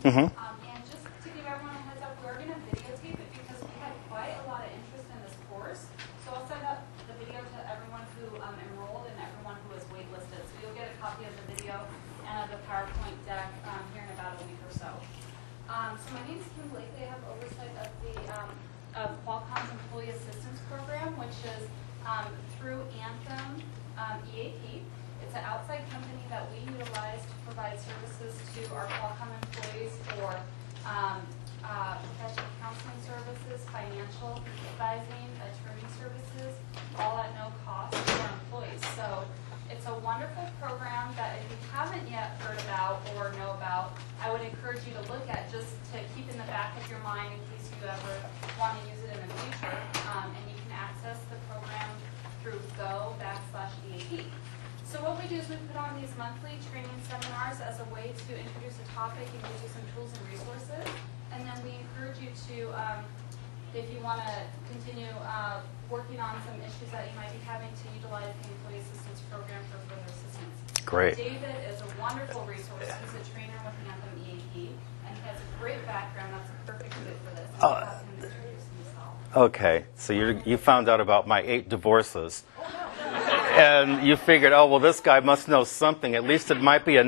Mm-hmm. And just to give everyone a heads up, we're going to videotape it because we had quite a lot of interest in this course. So I'll send out the video to everyone who enrolled and everyone who is waitlisted. So you'll get a copy of the video and of the PowerPoint deck here in about a week or so. So my name is Kim Blakely. I have oversight of the Qualcomm's Employee Assistance Program, which is through Anthem EAP. It's an outside company that we utilize to provide services to our Qualcomm employees for professional counseling services, financial advising, attorney services, all at no cost to our employees. So it's a wonderful program that if you haven't yet heard about or know about, I would encourage you to look at just to keep in the back of your mind in case you ever want to use it in the future. And you can access the program through go/EAP. So what we do is we put on these monthly training seminars as a way to introduce a topic and give you some tools and resources. And then we encourage you to, if you want to continue working on some issues that you might be having, to utilize the Employee Assistance Program for further assistance. Great. David is a wonderful resource. He's a trainer with the Anthem EAP, and he has a great background. That's a perfect fit for this. I'll have him introduce himself. Okay, so you found out about my 8 divorces. And you figured, oh, well, this guy must know something. At least it might be a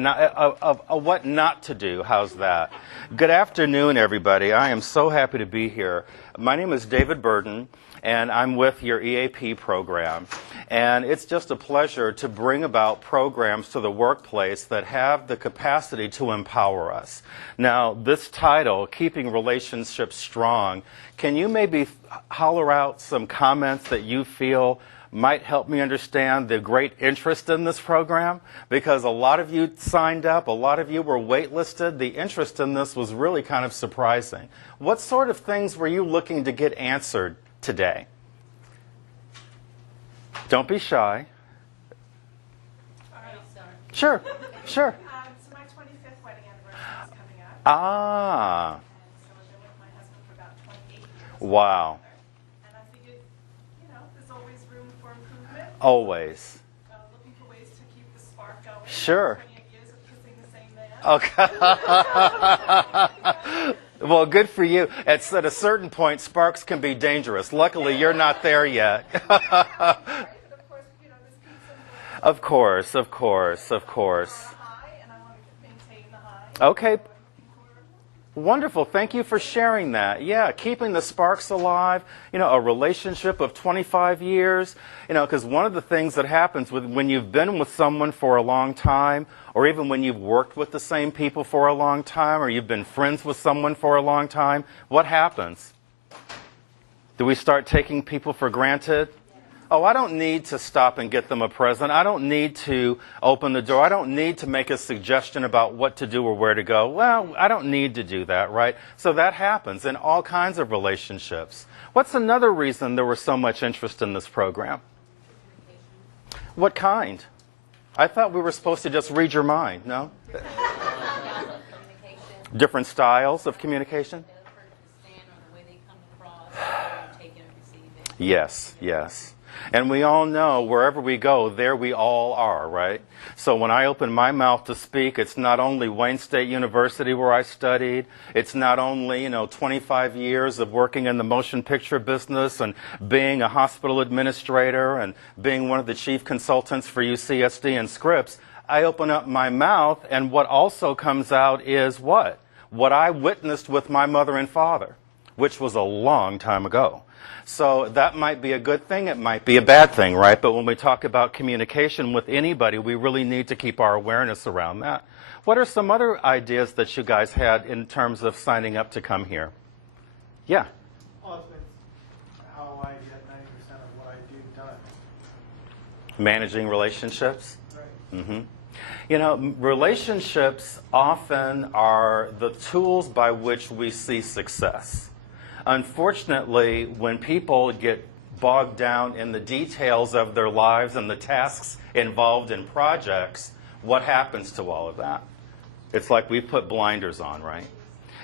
what not to do. How's that? Good afternoon, everybody. I am so happy to be here. My name is David Burden, and I'm with your EAP program. And it's just a pleasure to bring about programs to the workplace that have the capacity to empower us. Now, this title, Keeping Relationships Strong, can you maybe holler out some comments that you feel might help me understand the great interest in this program? Because a lot of you signed up, a lot of you were waitlisted. The interest in this was really kind of surprising. What sort of things were you looking to get answered today? Don't be shy. All right, sorry. Sure, sure. So my 25th wedding anniversary is coming up. Ah, And so I've been with my husband for about 28 years. wow. And I figured, there's always room for improvement. Always. Looking for ways to keep the spark going. Sure. 28 years of kissing the same man. Okay. Well, good for you. At a certain point, sparks can be dangerous. Luckily, you're not there yet. Right, but of course, there's peaks and Of course, of course, of course. high, and I want to maintain the high. Okay. Wonderful. Thank you for sharing that. Yeah, keeping the sparks alive, a relationship of 25 years, because one of the things that happens when you've been with someone for a long time, or even when you've worked with the same people for a long time, or you've been friends with someone for a long time, what happens? Do we start taking people for granted? Oh, I don't need to stop and get them a present. I don't need to open the door. I don't need to make a suggestion about what to do or where to go. Well, I don't need to do that, right? So that happens in all kinds of relationships. What's another reason there was so much interest in this program? What kind? I thought we were supposed to just read your mind, no? Different styles of communication? Yes, yes. And we all know wherever we go, there we all are, right? So when I open my mouth to speak, it's not only Wayne State University where I studied, it's not only, 25 years of working in the motion picture business and being a hospital administrator and being one of the chief consultants for UCSD and Scripps. I open up my mouth, and what also comes out is what? What I witnessed with my mother and father, which was a long time ago. So that might be a good thing, it might be a bad thing, right? But when we talk about communication with anybody, we really need to keep our awareness around that. What are some other ideas that you guys had in terms of signing up to come here? Yeah? Well, it's been how I get 90% of what I do done. Managing relationships? Right. Mm-hmm. Relationships often are the tools by which we see success. Unfortunately, when people get bogged down in the details of their lives and the tasks involved in projects, what happens to all of that? It's like we put blinders on, right?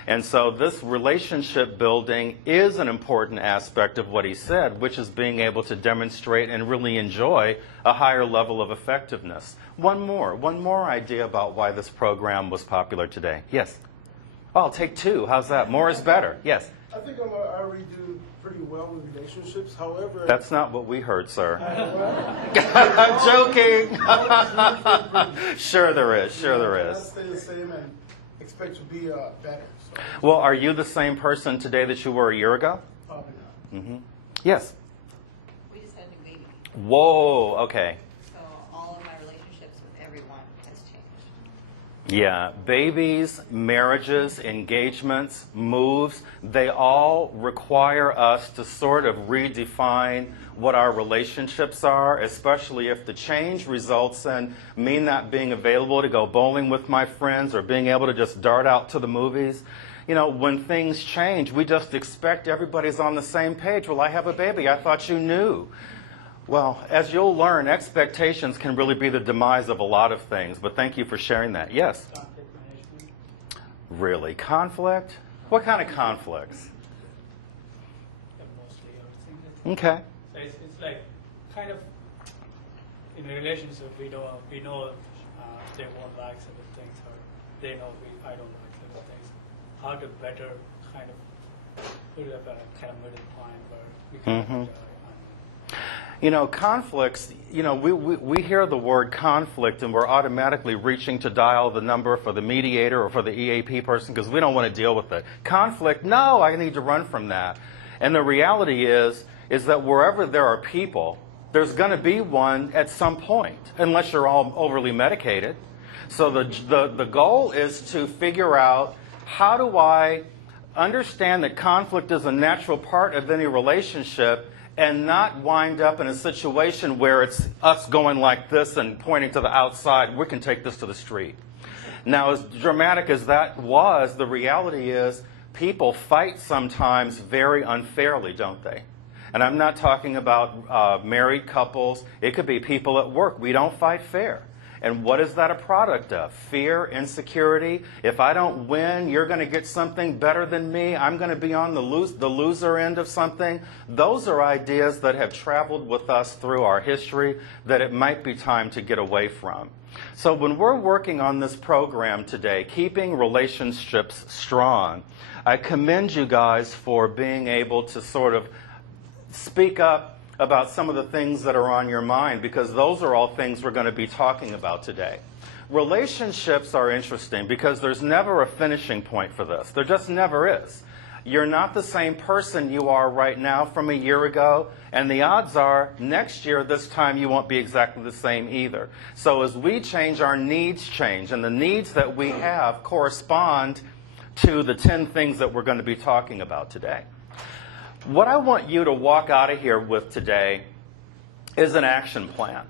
And so this relationship building is an important aspect of what he said, which is being able to demonstrate and really enjoy a higher level of effectiveness. One more idea about why this program was popular today. Yes? Oh, I'll take 2. How's that? More is better. Yes. I think I already do pretty well with relationships. However, That's not what we heard, sir. well, I'm joking. joking. Sure there is. Sure there I is. stay the same and expect to be better. So Well, are you the same person today that you were a year ago? probably not. Yes. We just had a new baby, Whoa. Okay. so all of my relationships with everyone has changed. Yeah, babies, marriages, engagements, moves, they all require us to sort of redefine what our relationships are, especially if the change results in me not being available to go bowling with my friends or being able to just dart out to the movies. You know, when things change, we just expect everybody's on the same page. Well, I have a baby. I thought you knew. Well, as you'll learn, expectations can really be the demise of a lot of things, but thank you for sharing that. Yes? Conflict management. Really? Conflict? What kind of conflicts? Mostly, I would think. Okay. So it's like kind of in a relationship, we know they won't like certain things, or they know I don't like certain things. How to better kind of put up a kind of middle point where we can enjoy. You know, conflicts, you know, we hear the word conflict and we're automatically reaching to dial the number for the mediator or for the EAP person because we don't want to deal with it. Conflict, no, I need to run from that. And the reality is that wherever there are people, there's going to be one at some point, unless you're all overly medicated. So the goal is to figure out, how do I understand that conflict is a natural part of any relationship and not wind up in a situation where it's us going like this and pointing to the outside, we can take this to the street. Now, as dramatic as that was, the reality is people fight sometimes very unfairly, don't they? And I'm not talking about married couples. It could be people at work. We don't fight fair. And what is that a product of? Fear, insecurity. If I don't win, you're going to get something better than me. I'm going to be on the loser end of something. Those are ideas that have traveled with us through our history that it might be time to get away from. So when we're working on this program today, Keeping Relationships Strong, I commend you guys for being able to sort of speak up about some of the things that are on your mind, because those are all things we're going to be talking about today. Relationships are interesting because there's never a finishing point for this. There just never is. You're not the same person you are right now from a year ago, and the odds are next year, this time, you won't be exactly the same either. So as we change, our needs change, and the needs that we have correspond to the 10 things that we're going to be talking about today. What I want you to walk out of here with today is an action plan.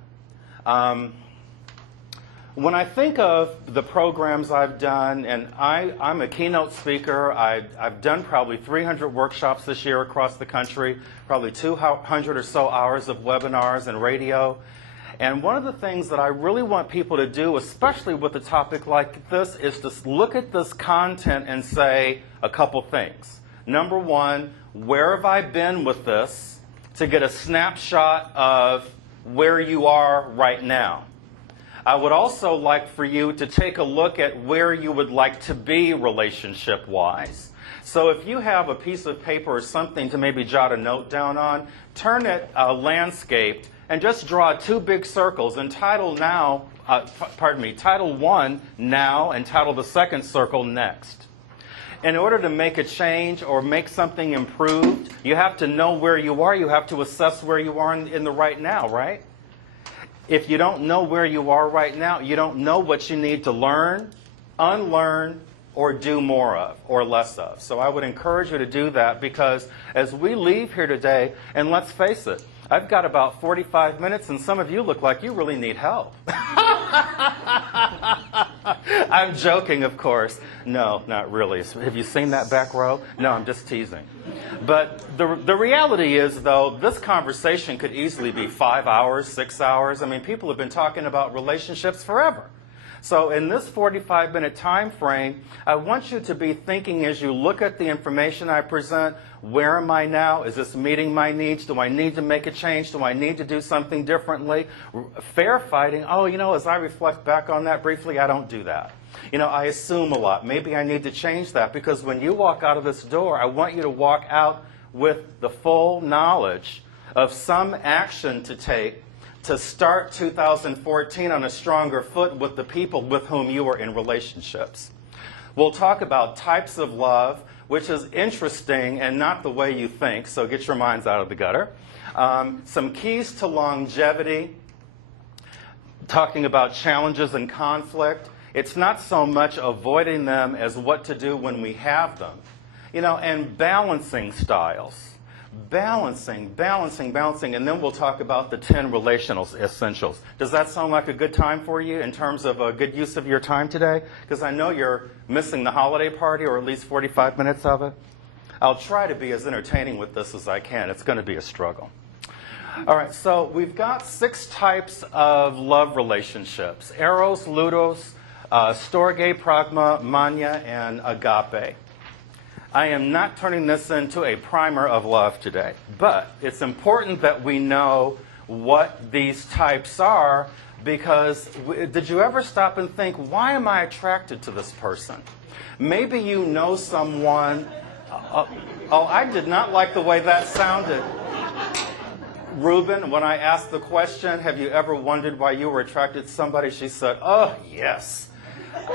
When I think of the programs I've done, and I'm a keynote speaker, I've done probably 300 workshops this year across the country, probably 200 or so hours of webinars and radio. And one of the things that I really want people to do, especially with a topic like this, is to look at this content and say a couple things. Number one, where have I been with this, to get a snapshot of where you are right now. I would also like for you to take a look at where you would like to be relationship-wise. So if you have a piece of paper or something to maybe jot a note down on, turn it landscaped and just draw 2 big circles and title one, now, and title the second circle, next. In order to make a change or make something improved, you have to know where you are. You have to assess where you are in the right now, right? If you don't know where you are right now, you don't know what you need to learn, unlearn, or do more of or less of. So I would encourage you to do that, because as we leave here today, and let's face it, I've got about 45 minutes, and some of you look like you really need help. I'm joking, of course. No, not really. Have you seen that back row? No, I'm just teasing. But the reality is, though, this conversation could easily be 5 hours, 6 hours. I mean, people have been talking about relationships forever. So in this 45-minute time frame, I want you to be thinking as you look at the information I present, where am I now? Is this meeting my needs? Do I need to make a change? Do I need to do something differently? Fair fighting, oh, as I reflect back on that briefly, I don't do that. I assume a lot. Maybe I need to change that, because when you walk out of this door, I want you to walk out with the full knowledge of some action to take to start 2014 on a stronger foot with the people with whom you are in relationships. We'll talk about types of love, which is interesting and not the way you think, so get your minds out of the gutter. Some keys to longevity, talking about challenges and conflict. It's not so much avoiding them as what to do when we have them. And balancing styles. Balancing, and then we'll talk about the 10 relational essentials. Does that sound like a good time for you in terms of a good use of your time today? Because I know you're missing the holiday party, or at least 45 minutes of it. I'll try to be as entertaining with this as I can. It's going to be a struggle. All right, so we've got 6 types of love relationships: eros, ludos, storge, pragma, mania, and agape. I am not turning this into a primer of love today, but it's important that we know what these types are, because did you ever stop and think, why am I attracted to this person? Maybe you know someone. Oh, I did not like the way that sounded. Ruben, when I asked the question, have you ever wondered why you were attracted to somebody, she said, oh, yes.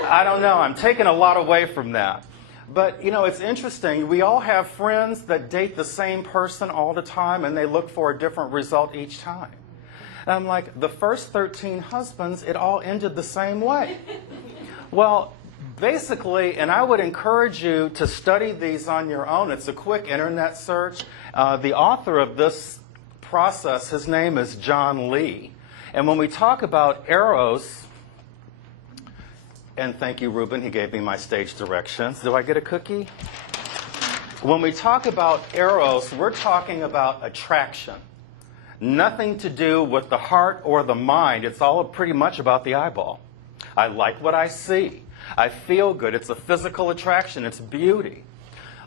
I don't know. I'm taking a lot away from that. But, it's interesting. We all have friends that date the same person all the time, and they look for a different result each time. And I'm like, the first 13 husbands, it all ended the same way. Well, basically, and I would encourage you to study these on your own. It's a quick internet search. The author of this process, his name is John Lee. And when we talk about eros, and thank you, Ruben, he gave me my stage directions. Do I get a cookie? When we talk about eros, we're talking about attraction. Nothing to do with the heart or the mind. It's all pretty much about the eyeball. I like what I see. I feel good. It's a physical attraction. It's beauty.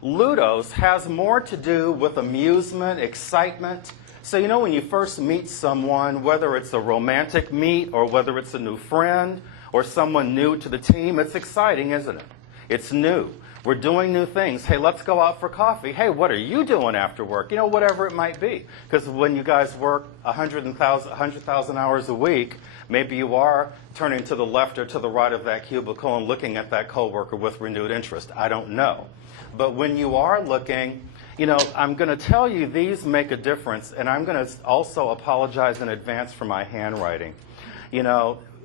Ludos has more to do with amusement, excitement. So when you first meet someone, whether it's a romantic meet or whether it's a new friend or someone new to the team, it's exciting, isn't it? It's new. We're doing new things. Hey, let's go out for coffee. Hey, what are you doing after work? Whatever it might be. Because when you guys work 100,000 hours a week, maybe you are turning to the left or to the right of that cubicle and looking at that coworker with renewed interest. I don't know. But when you are looking, I'm going to tell you these make a difference, and I'm going to also apologize in advance for my handwriting.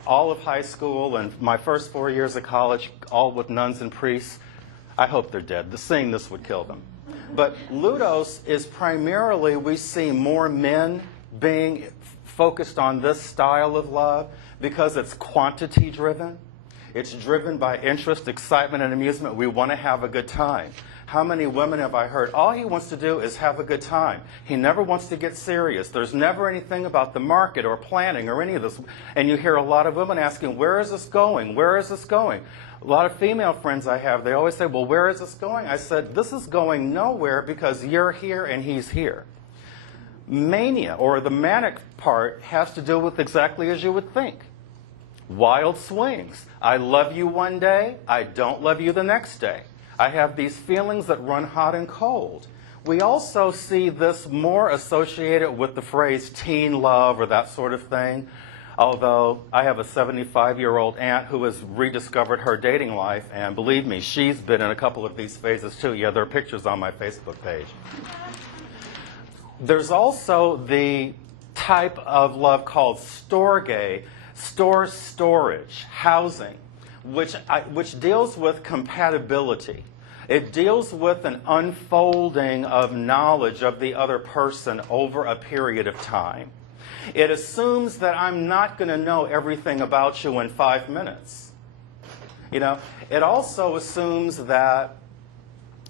All of high school and my first 4 years of college, all with nuns and priests, I hope they're dead. Seeing this would kill them. But ludos is primarily, we see more men being focused on this style of love because it's quantity driven. It's driven by interest, excitement, and amusement. We want to have a good time. How many women have I heard? All he wants to do is have a good time. He never wants to get serious. There's never anything about the market or planning or any of this. And you hear a lot of women asking, where is this going? Where is this going? A lot of female friends I have, they always say, well, where is this going? I said, this is going nowhere because you're here and he's here. Mania, or the manic part, has to do with exactly as you would think. Wild swings. I love you one day, I don't love you the next day. I have these feelings that run hot and cold. We also see this more associated with the phrase teen love or that sort of thing. Although I have a 75-year-old aunt who has rediscovered her dating life, and believe me, she's been in a couple of these phases too. Yeah, there are pictures on my Facebook page. There's also the type of love called storge, storage, housing, which deals with compatibility. It deals with an unfolding of knowledge of the other person over a period of time. It assumes that I'm not going to know everything about you in 5 minutes. It also assumes that,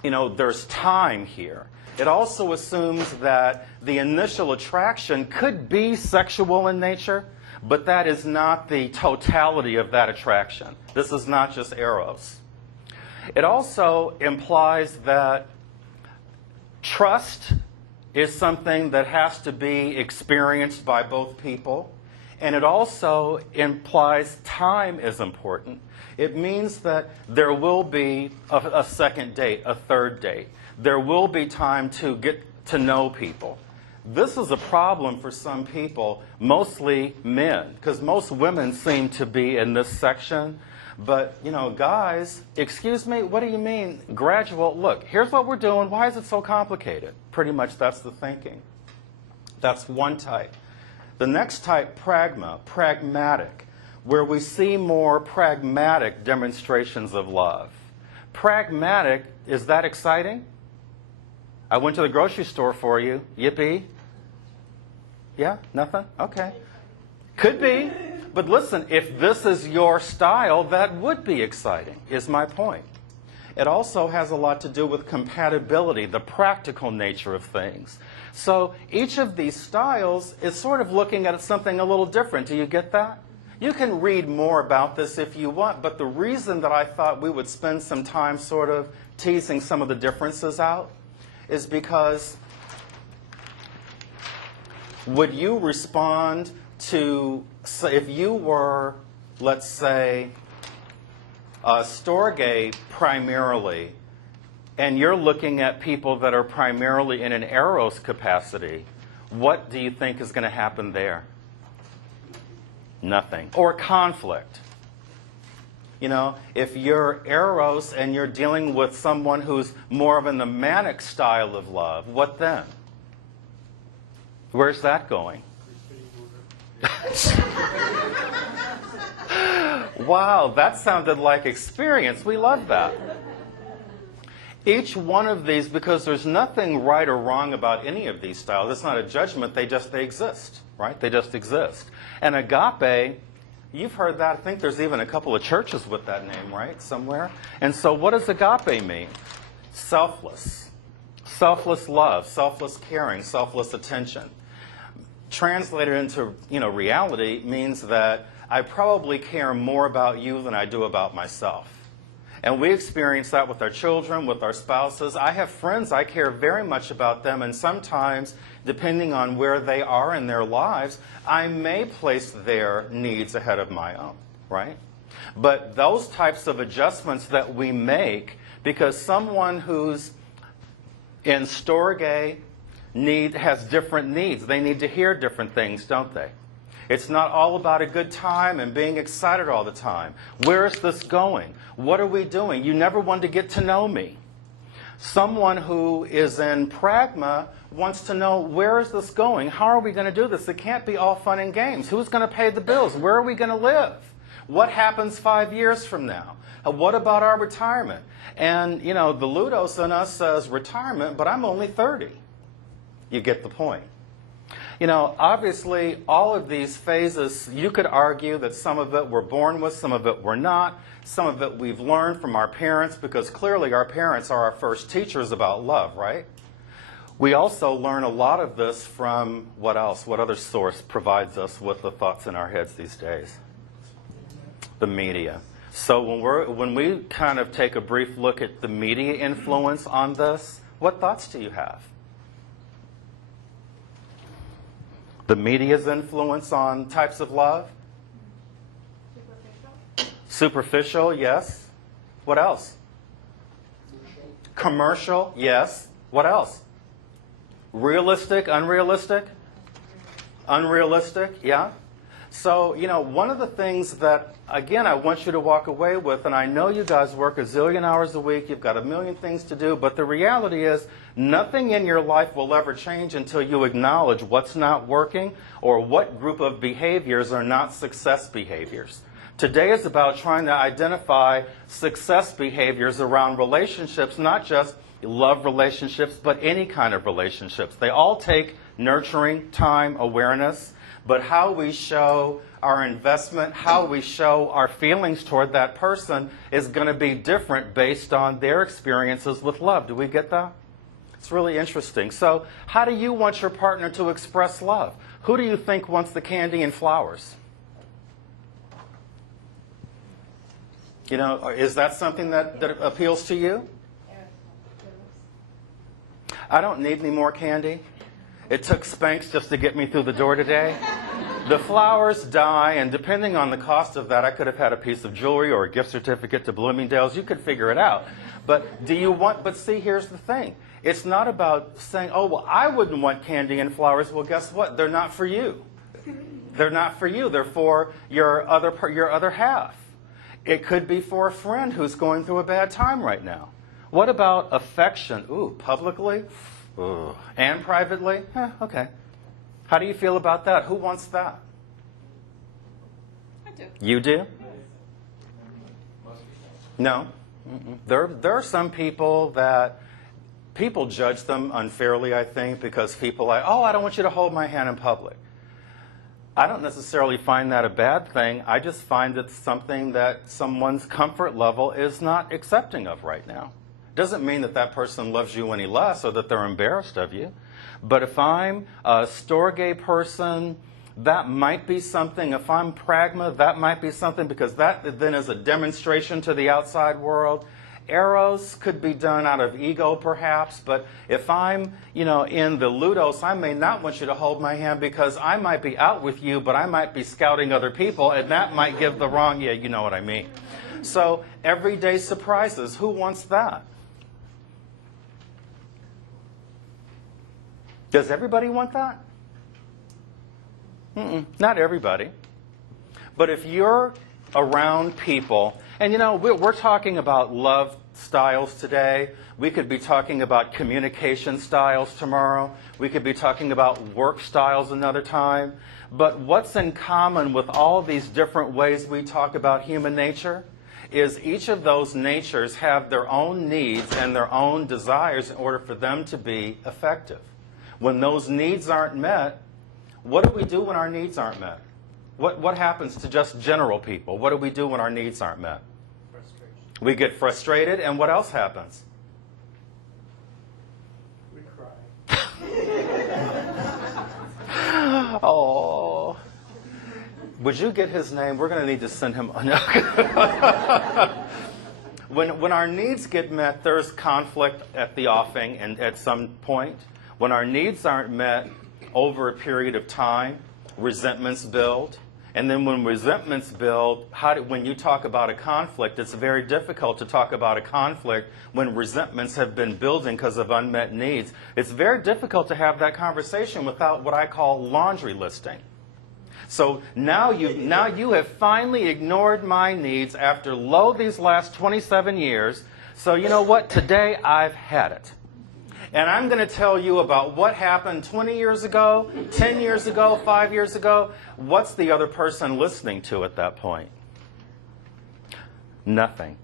there's time here. It also assumes that the initial attraction could be sexual in nature, But that is not the totality of that attraction. This is not just eros. It also implies that trust is something that has to be experienced by both people. And it also implies time is important. It means that there will be a second date, a third date. There will be time to get to know people. This is a problem for some people, mostly men, because most women seem to be in this section. But, guys, excuse me, what do you mean gradual? Look, here's what we're doing. Why is it so complicated? Pretty much that's the thinking. That's one type. The next type, pragmatic, where we see more pragmatic demonstrations of love. Pragmatic, is that exciting? I went to the grocery store for you. Yippee. Yeah? Nothing? Okay. Could be. But listen, if this is your style, that would be exciting, is my point. It also has a lot to do with compatibility, the practical nature of things. So each of these styles is sort of looking at something a little different. Do you get that? You can read more about this if you want, but the reason that I thought we would spend some time sort of teasing some of the differences out is because would you respond to, if you were, let's say, storge primarily, and you're looking at people that are primarily in an eros capacity, what do you think is going to happen there? Nothing. Or conflict. If you're eros and you're dealing with someone who's more of in the manic style of love, what then? Where's that going? Wow, that sounded like experience. We love that. Each one of these, because there's nothing right or wrong about any of these styles. It's not a judgment. They exist, right? They just exist. And agape, you've heard that. I think there's even a couple of churches with that name, right? Somewhere. And so what does agape mean? Selfless. Selfless love, selfless caring, selfless attention. Translated into, reality means that I probably care more about you than I do about myself. And we experience that with our children, with our spouses. I have friends, I care very much about them, and sometimes, depending on where they are in their lives, I may place their needs ahead of my own, right? But those types of adjustments that we make, because someone who's in storge has different needs. They need to hear different things, don't they? It's not all about a good time and being excited all the time. Where is this going? What are we doing? You never want to get to know me. Someone who is in pragma wants to know, where is this going? How are we going to do this? It can't be all fun and games. Who's going to pay the bills? Where are we going to live? What happens 5 years from now? What about our retirement? And, the Ludos in us says retirement, but I'm only 30. You get the point. Obviously, all of these phases, you could argue that some of it we're born with, some of it we're not. Some of it we've learned from our parents, because clearly our parents are our first teachers about love, right? We also learn a lot of this from what else? What other source provides us with the thoughts in our heads these days? The media. So when we kind of take a brief look at the media influence on this, what thoughts do you have? The media's influence on types of love? Superficial, yes. What else? Commercial, yes. What else? Realistic, unrealistic? Unrealistic, yeah. So, one of the things that, again, I want you to walk away with, and I know you guys work a zillion hours a week, you've got a million things to do, but the reality is nothing in your life will ever change until you acknowledge what's not working or what group of behaviors are not success behaviors. Today is about trying to identify success behaviors around relationships, not just love relationships, but any kind of relationships. They all take nurturing, time, awareness. But how we show our investment, how we show our feelings toward that person is going to be different based on their experiences with love. Do we get that? It's really interesting. So how do you want your partner to express love? Who do you think wants the candy and flowers? You know, is that something that appeals to you? I don't need any more candy. It took Spanx just to get me through the door today. The flowers die, and depending on the cost of that, I could have had a piece of jewelry or a gift certificate to Bloomingdale's. You could figure it out. But but see, here's the thing. It's not about saying, oh, well, I wouldn't want candy and flowers. Well, guess what? They're not for you. They're not for you. They're for your other half. It could be for a friend who's going through a bad time right now. What about affection? Ooh, publicly? Ooh. And privately? Okay. How do you feel about that? Who wants that? I do. You do? No. Mm-mm. There are some people that people judge them unfairly, I think, because people are like, oh, I don't want you to hold my hand in public. I don't necessarily find that a bad thing. I just find it something that someone's comfort level is not accepting of right now. Doesn't mean that that person loves you any less or that they're embarrassed of you. But if I'm a storge person, that might be something. If I'm pragma, that might be something, because that then is a demonstration to the outside world. Eros could be done out of ego, perhaps, but if I'm, in the ludos, I may not want you to hold my hand because I might be out with you, but I might be scouting other people, and that might give the wrong, you know what I mean. So, everyday surprises, who wants that? Does everybody want that? Not everybody. But if you're around people, and we're talking about love styles today. We could be talking about communication styles tomorrow. We could be talking about work styles another time. But what's in common with all these different ways we talk about human nature is each of those natures have their own needs and their own desires in order for them to be effective. When those needs aren't met, what do we do when our needs aren't met? What happens to just general people? What do we do when our needs aren't met? We get frustrated, and what else happens? We cry. Oh. Would you get his name? We're going to need to send him. When our needs get met, there's conflict at the offing and at some point. When our needs aren't met over a period of time, resentments build. And then when resentments build, when you talk about a conflict, it's very difficult to talk about a conflict when resentments have been building because of unmet needs. It's very difficult to have that conversation without what I call laundry listing. So now you have finally ignored my needs after these last 27 years. So you know what? Today I've had it. And I'm going to tell you about what happened 20 years ago, 10 years ago, 5 years ago. What's the other person listening to at that point? Nothing.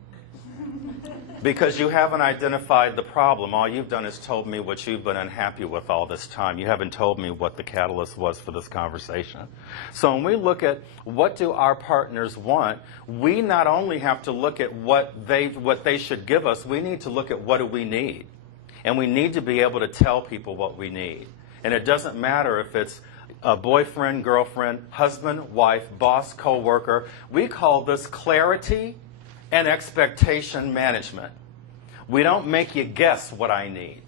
Because you haven't identified the problem. All you've done is told me what you've been unhappy with all this time. You haven't told me what the catalyst was for this conversation. So when we look at what do our partners want, we not only have to look at what they should give us, we need to look at what do we need. And we need to be able to tell people what we need. And it doesn't matter if it's a boyfriend, girlfriend, husband, wife, boss, coworker. We call this clarity and expectation management. We don't make you guess what I need.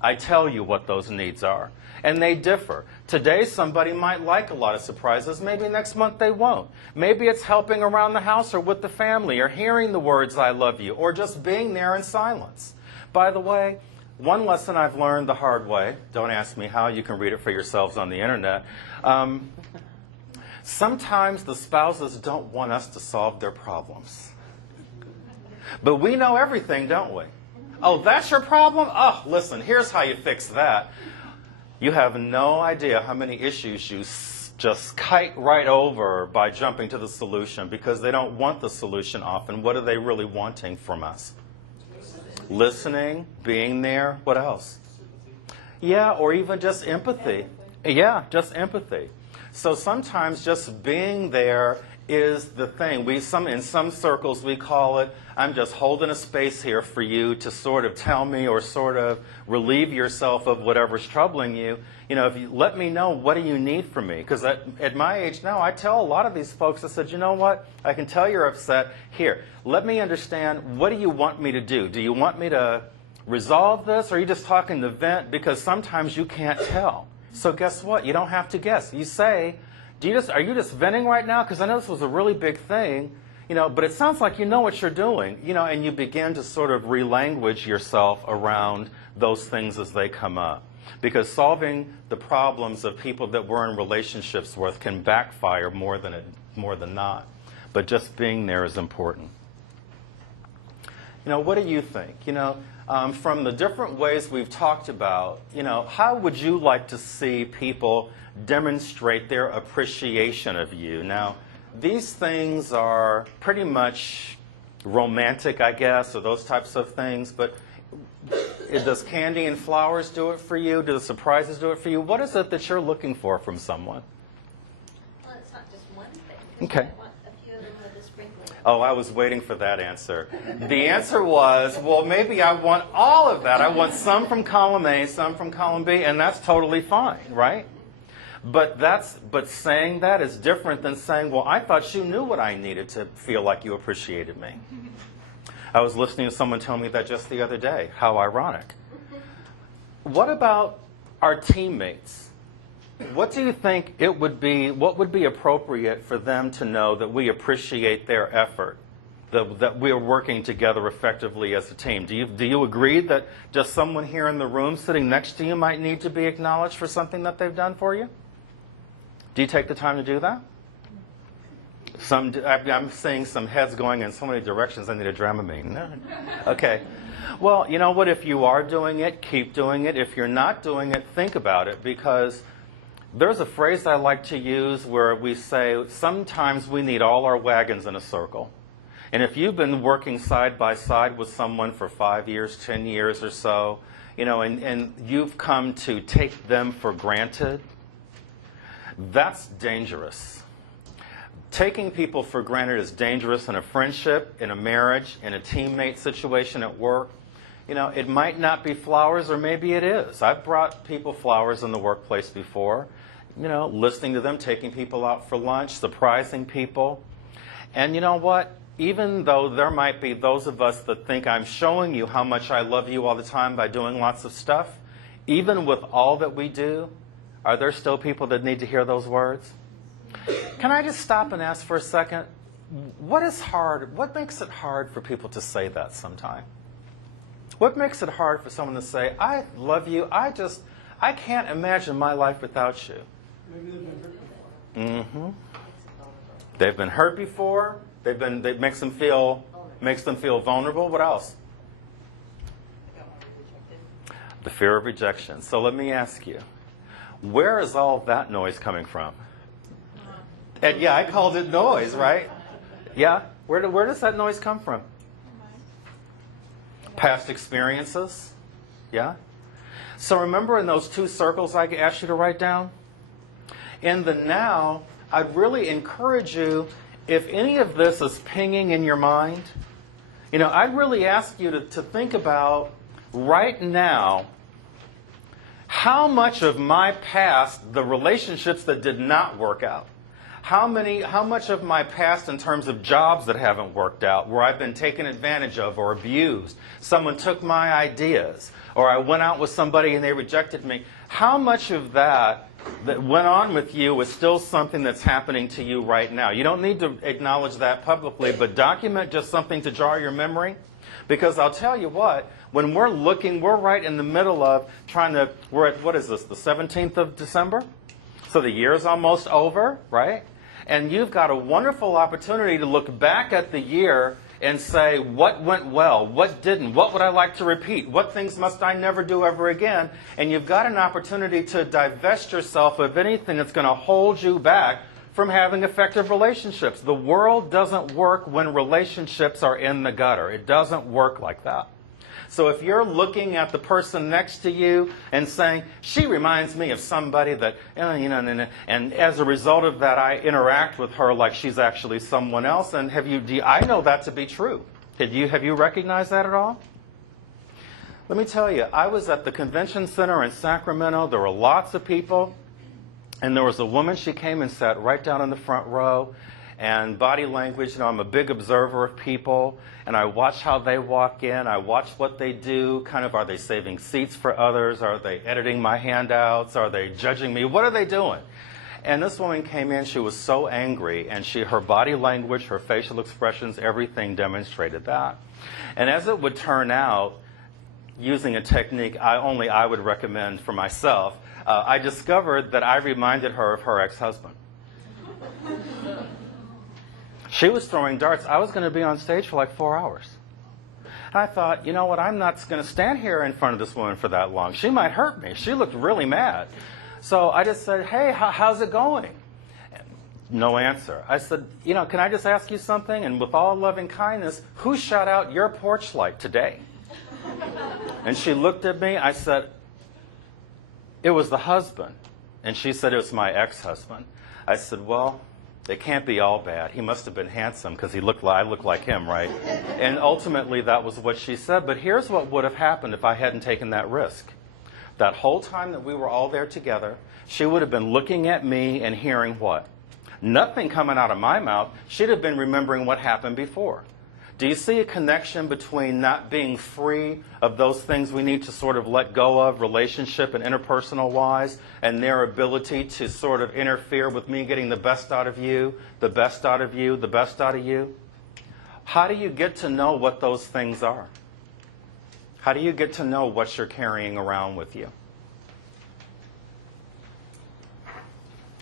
I tell you what those needs are. And they differ. Today somebody might like a lot of surprises. Maybe next month they won't. Maybe it's helping around the house or with the family or hearing the words I love you or just being there in silence. By the way, one lesson I've learned the hard way, don't ask me how, you can read it for yourselves on the internet. Sometimes the spouses don't want us to solve their problems. But we know everything, don't we? Oh, that's your problem? Oh, listen, here's how you fix that. You have no idea how many issues you just kite right over by jumping to the solution because they don't want the solution often. What are they really wanting from us? Listening, being there, what else? Yeah, or even just empathy. Yeah, just empathy. So sometimes just being there is the thing. In some circles we call it, I'm just holding a space here for you to sort of tell me or sort of relieve yourself of whatever's troubling you. You know, if you let me know, what do you need from me? Because at my age now, I tell a lot of these folks, I said, you know what? I can tell you're upset. Here, let me understand, what do you want me to do? Do you want me to resolve this, or are you just talking to vent? Because sometimes you can't tell. So guess what? You don't have to guess. You say, are you just venting right now? Because I know this was a really big thing, you know, but it sounds like you know what you're doing, you know, and you begin to sort of relanguage yourself around those things as they come up. Because solving the problems of people that we're in relationships with can backfire more than not. But just being there is important. You know, what do you think? You know, from the different ways we've talked about, you know, how would you like to see people demonstrate their appreciation of you? Now, these things are pretty much romantic, I guess, or those types of things, but does candy and flowers do it for you? Do the surprises do it for you? What is it that you're looking for from someone? Well, it's not just one thing. Okay. I want a few of them with a sprinkle. Oh, I was waiting for that answer. The answer was, well, maybe I want all of that. I want some from column A, some from column B, and that's totally fine, right? But saying that is different than saying, well, I thought you knew what I needed to feel like you appreciated me. I was listening to someone tell me that just the other day. How ironic. What about our teammates? What do you think what would be appropriate for them to know that we appreciate their effort, that we are working together effectively as a team? Do you agree that just someone here in the room sitting next to you might need to be acknowledged for something that they've done for you? Do you take the time to do that? I'm seeing some heads going in so many directions. I need a Dramamine. No. Okay. Well, you know what? If you are doing it, keep doing it. If you're not doing it, think about it, because there's a phrase I like to use where we say sometimes we need all our wagons in a circle. And if you've been working side by side with someone for 5 years, 10 years or so, you know, and you've come to take them for granted, that's dangerous. Taking people for granted is dangerous in a friendship, in a marriage, in a teammate situation at work. You know, it might not be flowers, or maybe it is. I've brought people flowers in the workplace before. You know, listening to them, taking people out for lunch, surprising people. And you know what? Even though there might be those of us that think I'm showing you how much I love you all the time by doing lots of stuff, even with all that we do, are there still people that need to hear those words? Can I just stop and ask for a second? What is hard? What makes it hard for people to say that sometime? What makes it hard for someone to say, I love you, I can't imagine my life without you? Maybe they've been hurt before. Mm-hmm. They've been hurt before. It makes them feel vulnerable. What else? The fear of rejection. So let me ask you, where is all that noise coming from? And yeah, I called it noise, right? Yeah? Where does that noise come from? Past experiences? Yeah? So remember in those 2 circles I asked you to write down? In the now, I'd really encourage you, if any of this is pinging in your mind, you know, I'd really ask you to think about right now, how much of my past, the relationships that did not work out, how much of my past in terms of jobs that haven't worked out, where I've been taken advantage of or abused, someone took my ideas, or I went out with somebody and they rejected me, how much of that went on with you is still something that's happening to you right now? You don't need to acknowledge that publicly, but document just something to jar your memory. Because I'll tell you what, when we're looking, we're right in the middle of we're at, what is this, the 17th of December? So the year's almost over, right? And you've got a wonderful opportunity to look back at the year and say, what went well, what didn't, what would I like to repeat, what things must I never do ever again? And you've got an opportunity to divest yourself of anything that's going to hold you back from having effective relationships. The world doesn't work when relationships are in the gutter. It doesn't work like that. So if you're looking at the person next to you and saying, she reminds me of somebody that, and as a result of that, I interact with her like she's actually someone else, and I know that to be true. Have you recognized that at all? Let me tell you, I was at the convention center in Sacramento. There were lots of people, and there was a woman. She came and sat right down in the front row. And body language, I'm a big observer of people, and I watch how they walk in. I watch what they do. Kind of, are they saving seats for others? Are they editing my handouts? Are they judging me? What are they doing? And this woman came in. She was so angry, and her body language, her facial expressions, everything demonstrated that. And as it would turn out, using a technique I would recommend for myself, I discovered that I reminded her of her ex-husband. She was throwing darts. I was going to be on stage for like 4 hours. And I thought, you know what, I'm not going to stand here in front of this woman for that long. She might hurt me. She looked really mad. So I just said, hey, how's it going? No answer. I said, can I just ask you something? And with all loving kindness, who shot out your porch light today? And she looked at me. I said, it was the husband. And she said, it was my ex-husband. I said, well, it can't be all bad. He must have been handsome because I look like him, right? And ultimately, that was what she said. But here's what would have happened if I hadn't taken that risk. That whole time that we were all there together, she would have been looking at me and hearing what? Nothing coming out of my mouth. She'd have been remembering what happened before. Do you see a connection between not being free of those things we need to sort of let go of, relationship and interpersonal wise, and their ability to sort of interfere with me getting the best out of you, the best out of you, the best out of you? How do you get to know what those things are? How do you get to know what you're carrying around with you?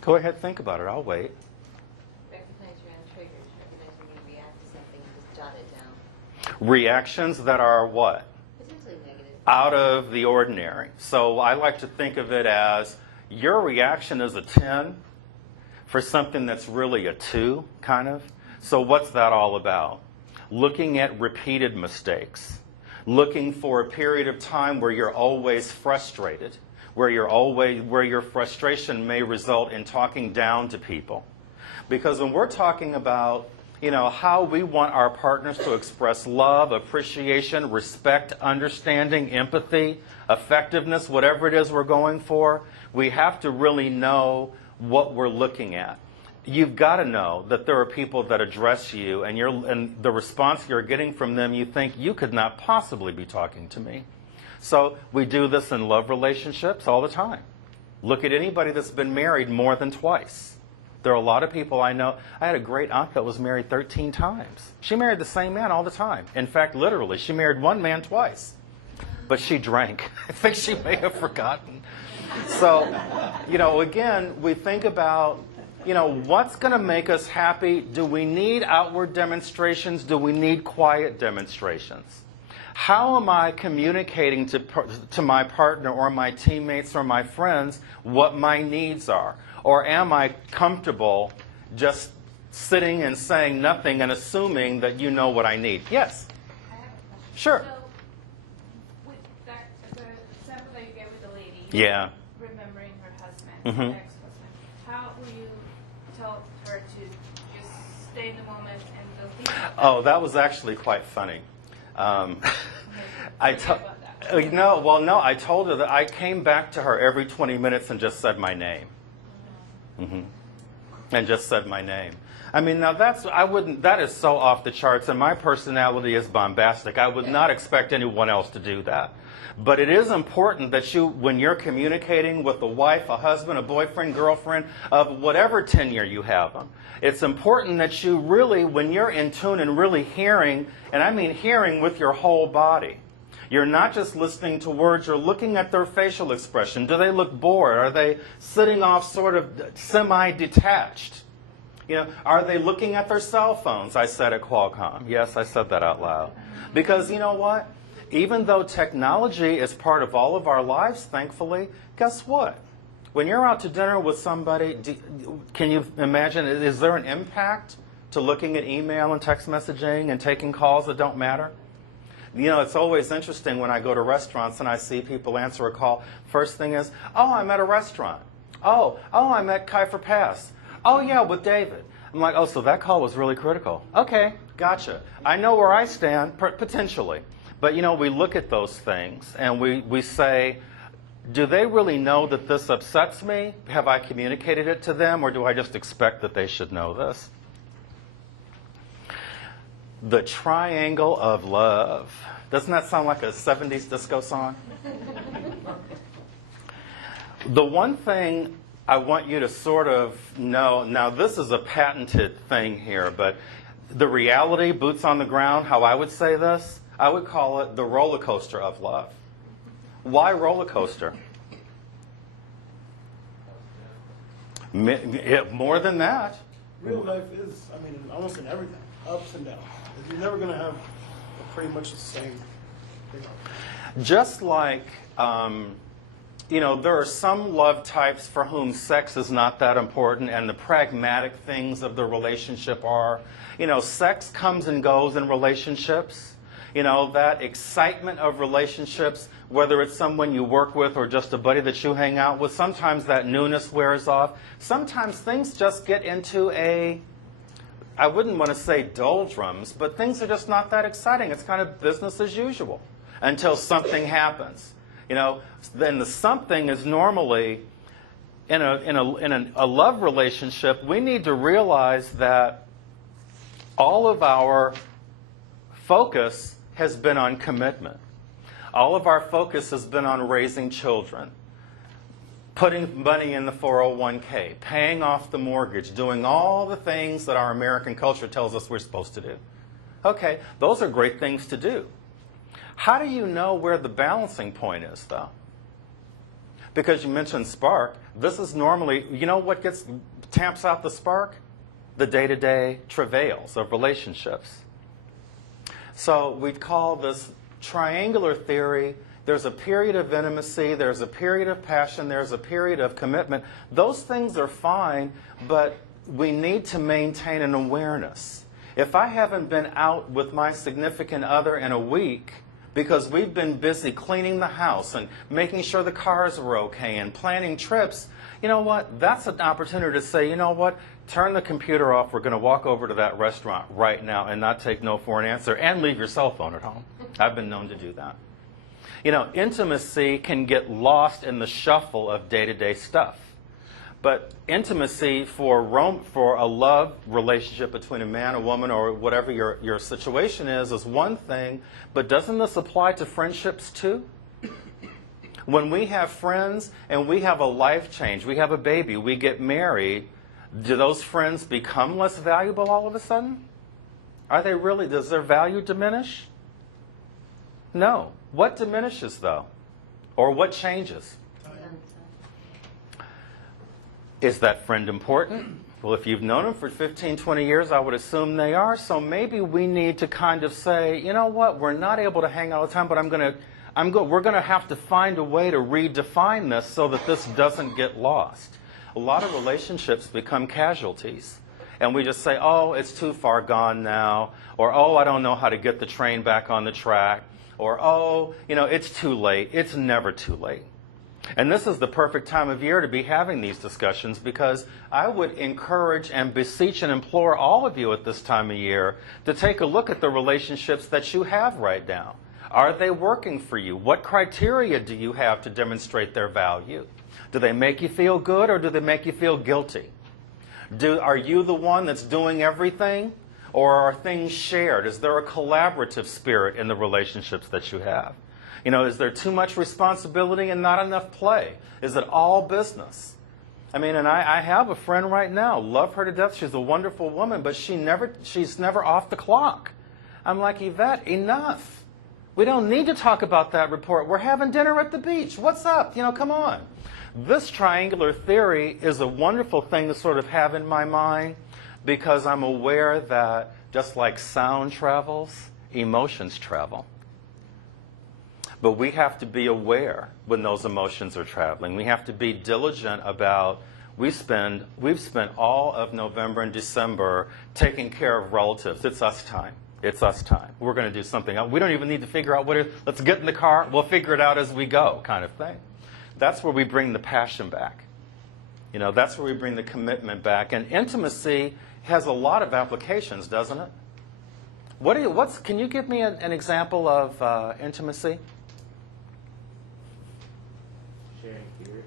Go ahead, think about it. I'll wait. Recognize your own triggers. Recognize when you react to something and just jot it down. Reactions that are what? Potentially negative. Out of the ordinary. So I like to think of it as your reaction is a 10 for something that's really a 2, kind of. So what's that all about? Looking at repeated mistakes. Looking for a period of time where you're always frustrated, where your frustration may result in talking down to people. Because when we're talking about, how we want our partners to express love, appreciation, respect, understanding, empathy, effectiveness, whatever it is we're going for, we have to really know what we're looking at. You've got to know that there are people that address you, and the response you're getting from them, you think, you could not possibly be talking to me. So we do this in love relationships all the time. Look at anybody that's been married more than twice. There are a lot of people I know. I had a great aunt that was married 13 times. She married the same man all the time. In fact, literally, she married one man twice. But she drank. I think she may have forgotten. So, again, we think about, what's going to make us happy? Do we need outward demonstrations? Do we need quiet demonstrations? How am I communicating to my partner or my teammates or my friends what my needs are? Or am I comfortable just sitting and saying nothing and assuming that you know what I need? Yes? I have a question. Sure. So, with that, the example that you gave with the lady, Yeah. remembering her husband, Mhm. ex-husband, how will you tell her to just stay in the moment and don't think about that? Oh, that was actually quite funny. I Sorry about that. I told her that I came back to her every 20 minutes and just said my name. And just said my name. I mean, now that is so off the charts, and my personality is bombastic. I would not expect anyone else to do that. But it is important that when you're communicating with a wife, a husband, a boyfriend, girlfriend, of whatever tenure you have them, it's important that you really, when you're in tune and really hearing, and I mean hearing with your whole body, you're not just listening to words, you're looking at their facial expression. Do they look bored? Are they sitting off sort of semi-detached? Are they looking at their cell phones? I said at Qualcomm. Yes, I said that out loud. Because you know what? Even though technology is part of all of our lives, thankfully, guess what? When you're out to dinner with somebody, can you imagine, is there an impact to looking at email and text messaging and taking calls that don't matter? You know, it's always interesting when I go to restaurants and I see people answer a call. First thing is, oh, I'm at a restaurant. Oh, I'm at Kiefer Pass. Oh, yeah, with David. I'm like, oh, so that call was really critical. Okay, gotcha. I know where I stand, potentially. But, you know, we look at those things and we say, do they really know that this upsets me? Have I communicated it to them, or do I just expect that they should know this? The triangle of love. Doesn't that sound like a 70s disco song? The one thing I want you to sort of know, now this is a patented thing here, but the reality, boots on the ground, how I would say this, I would call it the roller coaster of love. Why roller coaster? More than that. Real life is, I mean, almost in everything, ups and downs. You're never going to have pretty much the same thing. Just like, you know, there are some love types for whom sex is not that important and the pragmatic things of the relationship are. You know, sex comes and goes in relationships. You know, that excitement of relationships, whether it's someone you work with or just a buddy that you hang out with, sometimes that newness wears off. Sometimes things just get into I wouldn't want to say doldrums, but things are just not that exciting. It's kind of business as usual until something happens. You know, then the something is normally in a love relationship. We need to realize that all of our focus has been on commitment. All of our focus has been on raising children, putting money in the 401k, paying off the mortgage, doing all the things that our American culture tells us we're supposed to do. Okay, those are great things to do. How do you know where the balancing point is, though? Because you mentioned spark. This is normally, you know what tamps out the spark? The day-to-day travails of relationships. So we'd call this triangular theory. There's a period of intimacy, there's a period of passion, there's a period of commitment. Those things are fine, but we need to maintain an awareness. If I haven't been out with my significant other in a week because we've been busy cleaning the house and making sure the cars were okay and planning trips, you know what? That's an opportunity to say, you know what? Turn the computer off. We're going to walk over to that restaurant right now and not take no for an answer and leave your cell phone at home. I've been known to do that. You know, intimacy can get lost in the shuffle of day-to-day stuff. But intimacy for a love relationship between a man, a woman, or whatever your situation is one thing. But doesn't this apply to friendships too? When we have friends and we have a life change, we have a baby, we get married, do those friends become less valuable all of a sudden? Are they really? Does their value diminish? No. What diminishes, though? Or what changes? Is that friend important? Well, if you've known them for 15, 20 years, I would assume they are. So maybe we need to kind of say, you know what, we're not able to hang out all the time, but we're going to have to find a way to redefine this so that this doesn't get lost. A lot of relationships become casualties. And we just say, oh, it's too far gone now. Or, oh, I don't know how to get the train back on the track. Or, oh, you know, it's too late. It's never too late. And this is the perfect time of year to be having these discussions, because I would encourage and beseech and implore all of you at this time of year to take a look at the relationships that you have right now. Are they working for you? What criteria do you have to demonstrate their value? Do they make you feel good, or do they make you feel guilty? Are you the one that's doing everything, or are things shared? Is there a collaborative spirit in the relationships that you have? You know, is there too much responsibility and not enough play? Is it all business? I mean, and I have a friend right now, love her to death. She's a wonderful woman, but she's never off the clock. I'm like, Yvette, enough. We don't need to talk about that report. We're having dinner at the beach. What's up? You know, come on. This triangular theory is a wonderful thing to sort of have in my mind, because I'm aware that just like sound travels, emotions travel. But we have to be aware when those emotions are traveling. We have to be diligent about, we've spent all of November and December taking care of relatives. It's us time. It's us time. We're going to do something else. We don't even need to figure out what it is. Let's get in the car. We'll figure it out as we go, kind of thing. That's where we bring the passion back. You know, that's where we bring the commitment back. And intimacy has a lot of applications, doesn't it? Can you give me an example of intimacy? Sharing fears.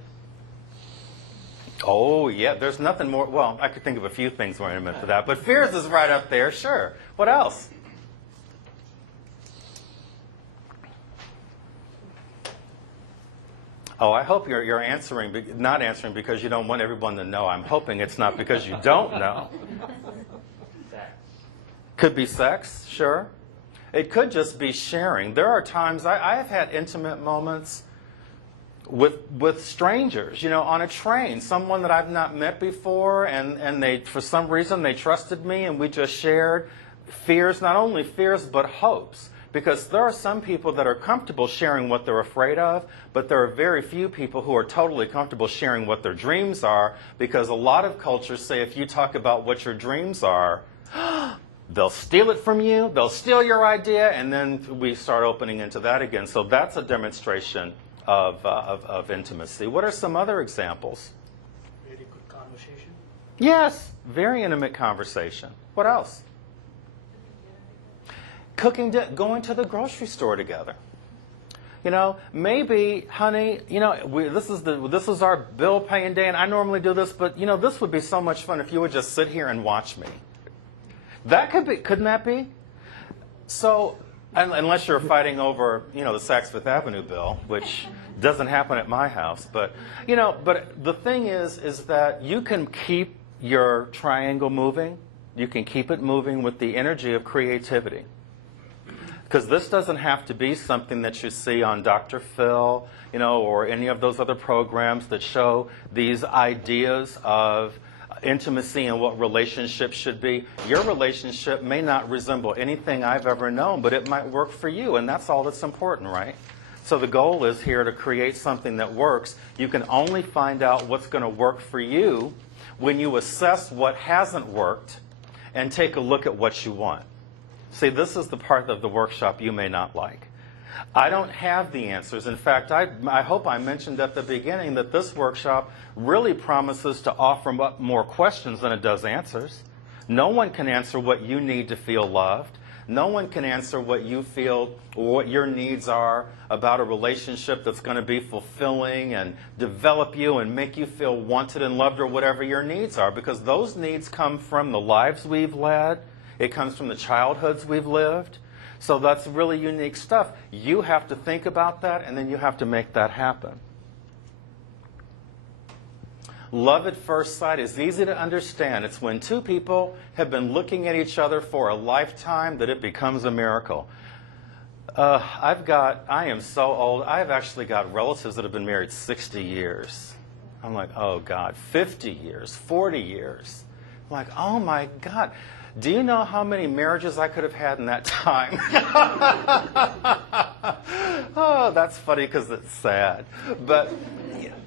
Oh, yeah. There's nothing more. Well, I could think of a few things more intimate for that. But fears is right up there, sure. What else? Oh, I hope you're not answering because you don't want everyone to know. I'm hoping it's not because you don't know. Sex. Could be sex, sure. It could just be sharing. There are times I have had intimate moments with strangers, you know, on a train, someone that I've not met before, and they, for some reason, they trusted me, and we just shared fears, not only fears, but hopes. Because there are some people that are comfortable sharing what they're afraid of, but there are very few people who are totally comfortable sharing what their dreams are, because a lot of cultures say if you talk about what your dreams are, they'll steal it from you, they'll steal your idea, and then we start opening into that again. So that's a demonstration of intimacy. What are some other examples? Really good conversation. Yes, very intimate conversation. What else? Cooking, going to the grocery store together. You know, maybe, honey, you know, this is our bill paying day, and I normally do this, but you know, this would be so much fun if you would just sit here and watch me. That could be, couldn't that be? So, unless you're fighting over, you know, the Saks Fifth Avenue bill, which doesn't happen at my house, but you know, but the thing is that you can keep your triangle moving. You can keep it moving with the energy of creativity. Because this doesn't have to be something that you see on Dr. Phil, you know, or any of those other programs that show these ideas of intimacy and what relationships should be. Your relationship may not resemble anything I've ever known, but it might work for you, and that's all that's important, right? So the goal is here to create something that works. You can only find out what's going to work for you when you assess what hasn't worked and take a look at what you want. See, this is the part of the workshop you may not like. I don't have the answers. In fact, I hope I mentioned at the beginning that this workshop really promises to offer up more questions than it does answers. No one can answer what you need to feel loved. No one can answer what you feel or what your needs are about a relationship that's going to be fulfilling and develop you and make you feel wanted and loved, or whatever your needs are, because those needs come from the lives we've led. It comes from the childhoods we've lived. So that's really unique stuff. You have to think about that, and then you have to make that happen. Love at first sight is easy to understand. It's when two people have been looking at each other for a lifetime that it becomes a miracle. I am so old. I've actually got relatives that have been married 60 years. I'm like, oh God, 50 years, 40 years. I'm like, oh my God. Do you know how many marriages I could have had in that time? Oh, that's funny because it's sad. But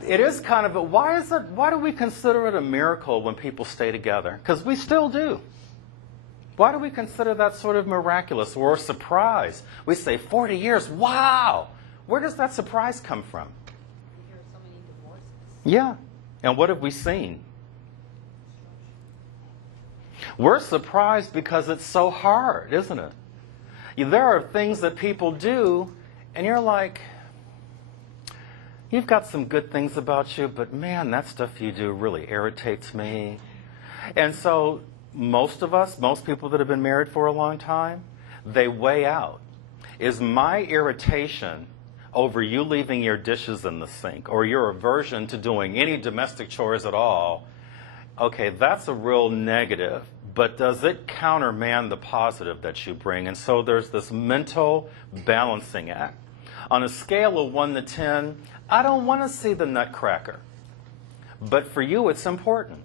it is kind of why do we consider it a miracle when people stay together? Because we still do. Why do we consider that sort of miraculous or a surprise? We say 40 years, wow! Where does that surprise come from? We hear so many divorces. Yeah. And what have we seen? We're surprised because it's so hard, isn't it? There are things that people do, and you're like, you've got some good things about you, but man, that stuff you do really irritates me. And so most people that have been married for a long time, they weigh out. Is my irritation over you leaving your dishes in the sink, or your aversion to doing any domestic chores at all, okay, that's a real negative. But does it countermand the positive that you bring? And so there's this mental balancing act. On a scale of 1 to 10, I don't want to see the nutcracker. But for you, it's important.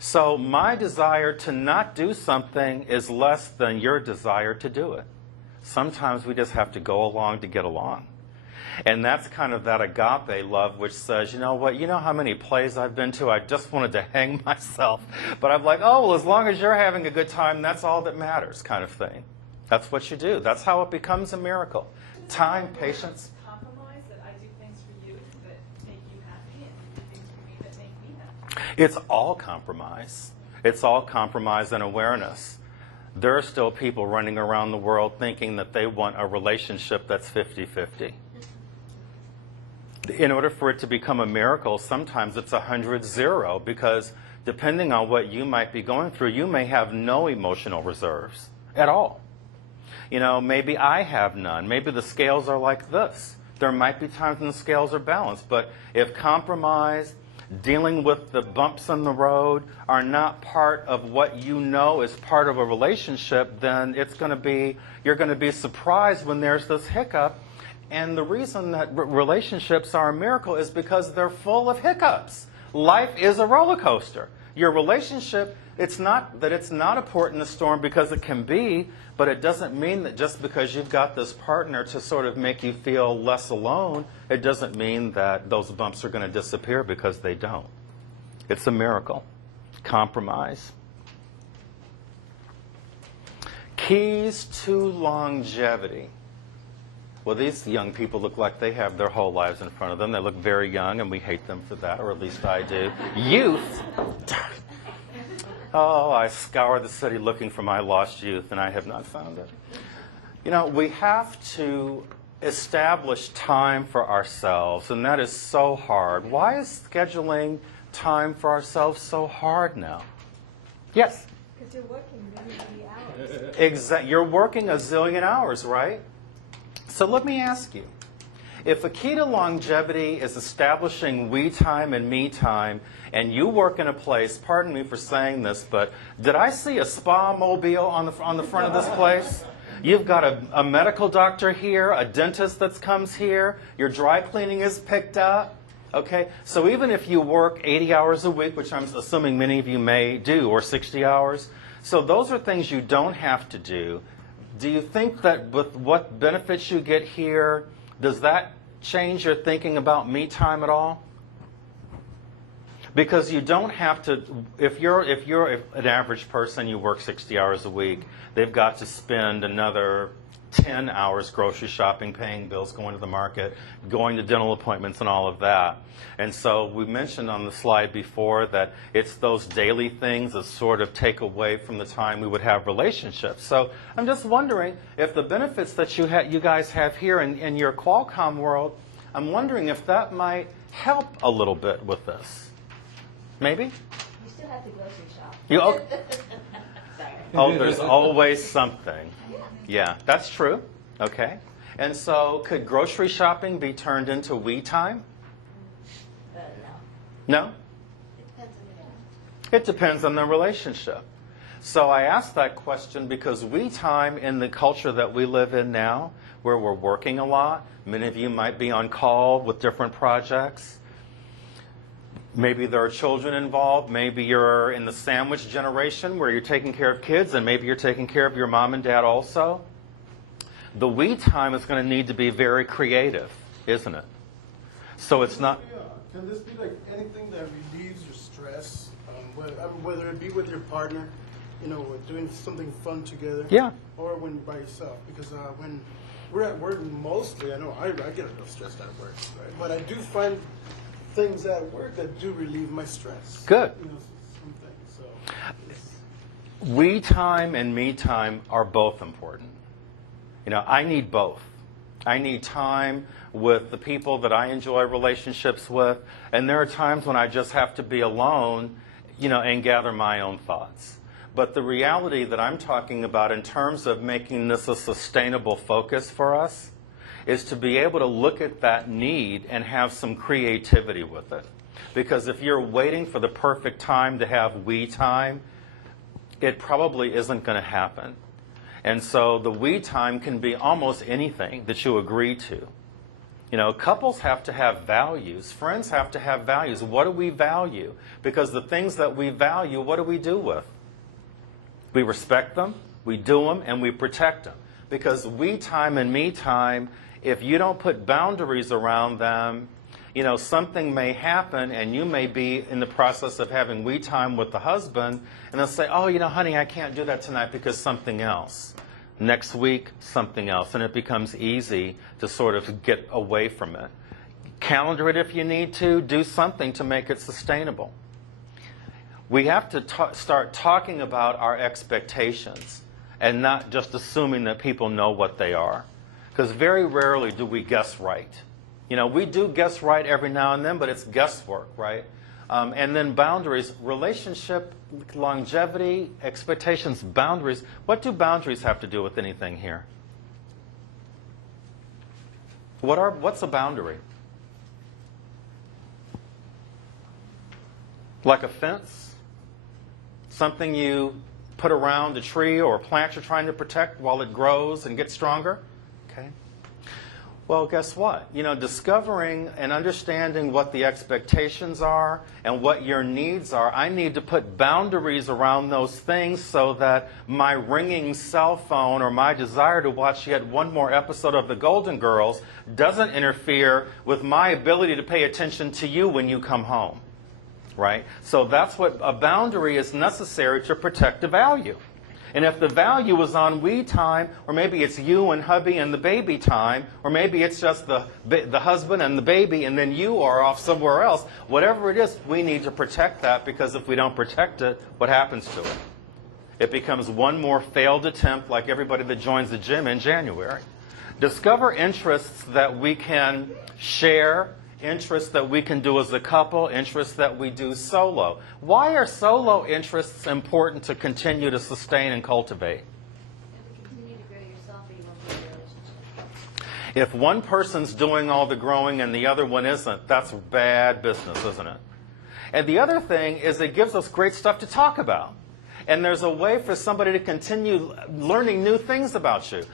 So my desire to not do something is less than your desire to do it. Sometimes we just have to go along to get along. And that's kind of that agape love, which says, you know what, you know how many plays I've been to? I just wanted to hang myself. But I'm like, oh, well, as long as you're having a good time, that's all that matters, kind of thing. That's what you do. That's how it becomes a miracle. Time, patience. Compromise that I do things for you that make you happy and you do things for me that make me happy. It's all compromise. It's all compromise and awareness. There are still people running around the world thinking that they want a relationship that's 50-50. In order for it to become a miracle, sometimes it's 100-0, because depending on what you might be going through, you may have no emotional reserves at all. You know, maybe I have none. Maybe the scales are like this. There might be times when the scales are balanced, but if compromise, dealing with the bumps in the road are not part of what you know is part of a relationship, then you're going to be surprised when there's this hiccup. And the reason that relationships are a miracle is because they're full of hiccups. Life is a roller coaster. Your relationship, it's not that it's not a port in the storm, because it can be, but it doesn't mean that just because you've got this partner to sort of make you feel less alone, it doesn't mean that those bumps are going to disappear, because they don't. It's a miracle. Compromise. Keys to longevity. Well, these young people look like they have their whole lives in front of them. They look very young, and we hate them for that, or at least I do. Youth. Oh, I scour the city looking for my lost youth, and I have not found it. You know, we have to establish time for ourselves, and that is so hard. Why is scheduling time for ourselves so hard now? Yes? Because you're working many, many hours. Exactly. You're working a zillion hours, right? So let me ask you, if a key to longevity is establishing we time and me time, and you work in a place, pardon me for saying this, but did I see a spa mobile on the front of this place? You've got a medical doctor here, a dentist that comes here, your dry cleaning is picked up. Okay, so even if you work 80 hours a week, which I'm assuming many of you may do, or 60 hours, so those are things you don't have to do. Do you think that with what benefits you get here, does that change your thinking about me time at all? Because you don't have to, if you're an average person, you work 60 hours a week, they've got to spend another 10 hours grocery shopping, paying bills, going to the market, going to dental appointments, and all of that. And so we mentioned on the slide before that it's those daily things that sort of take away from the time we would have relationships. So I'm just wondering if the benefits that you guys have here in your Qualcomm world, I'm wondering if that might help a little bit with this. Maybe? You still have to grocery shop. Sorry. Oh, there's always something. Yeah, that's true. Okay. And so could grocery shopping be turned into we time? No. No? It depends on It depends on the relationship. So I asked that question because we time in the culture that we live in now, where we're working a lot, many of you might be on call with different projects. Maybe there are children involved. Maybe you're in the sandwich generation where you're taking care of kids, and maybe you're taking care of your mom and dad also. The we time is going to need to be very creative, isn't it? So it's not... Can this be like anything that relieves your stress, whether it be with your partner, you know, with doing something fun together, Yeah. or when by yourself? Because when we're at work, mostly, I know I get a little stressed at work, right? But I do find things at work that do relieve my stress. Good. You know, some things. So it's, We time and me time are both important. You know, I need both. I need time with the people that I enjoy relationships with, and there are times when I just have to be alone, you know, and gather my own thoughts. But the reality that I'm talking about in terms of making this a sustainable focus for us is to be able to look at that need and have some creativity with it. Because if you're waiting for the perfect time to have we time, it probably isn't going to happen. And so the we time can be almost anything that you agree to. You know, couples have to have values. Friends have to have values. What do we value? Because the things that we value, what do we do with? We respect them, we do them, and we protect them. Because we time and me time, if you don't put boundaries around them, you know, something may happen, and you may be in the process of having we time with the husband, and they'll say, oh, you know, honey, I can't do that tonight because something else. Next week, something else. And it becomes easy to sort of get away from it. Calendar it if you need to. Do something to make it sustainable. We have to start talking about our expectations and not just assuming that people know what they are. Because very rarely do we guess right. You know, we do guess right every now and then, but it's guesswork, right? And then boundaries, relationship, longevity, expectations, boundaries. What do boundaries have to do with anything here? What's a boundary? Like a fence? Something you put around a tree or a plant you're trying to protect while it grows and gets stronger? Okay. Well, guess what? You know, discovering and understanding what the expectations are and what your needs are, I need to put boundaries around those things so that my ringing cell phone or my desire to watch yet one more episode of The Golden Girls doesn't interfere with my ability to pay attention to you when you come home. Right? So that's what a boundary is necessary to protect a value. And if the value is on we time, or maybe it's you and hubby and the baby time, or maybe it's just the husband and the baby and then you are off somewhere else, whatever it is, we need to protect that, because if we don't protect it, what happens to it? It becomes one more failed attempt like everybody that joins the gym in January. Discover interests that we can share, interests that we can do as a couple, interests that we do solo. Why are solo interests important to continue to sustain and cultivate? And to continue to grow yourself, or you won't be in a relationship. If one person's doing all the growing and the other one isn't, that's bad business, isn't it? And the other thing is it gives us great stuff to talk about. And there's a way for somebody to continue learning new things about you.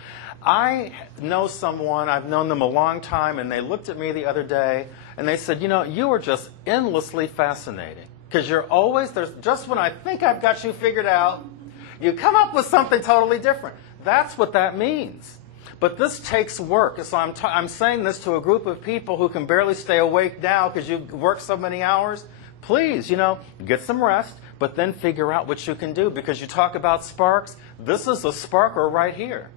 I know someone, I've known them a long time, and they looked at me the other day, and they said, you know, you are just endlessly fascinating. Because you're always, just when I think I've got you figured out, you come up with something totally different. That's what that means. But this takes work. So I'm saying this to a group of people who can barely stay awake now because you've worked so many hours. Please, you know, get some rest, but then figure out what you can do. Because you talk about sparks, this is a sparker right here.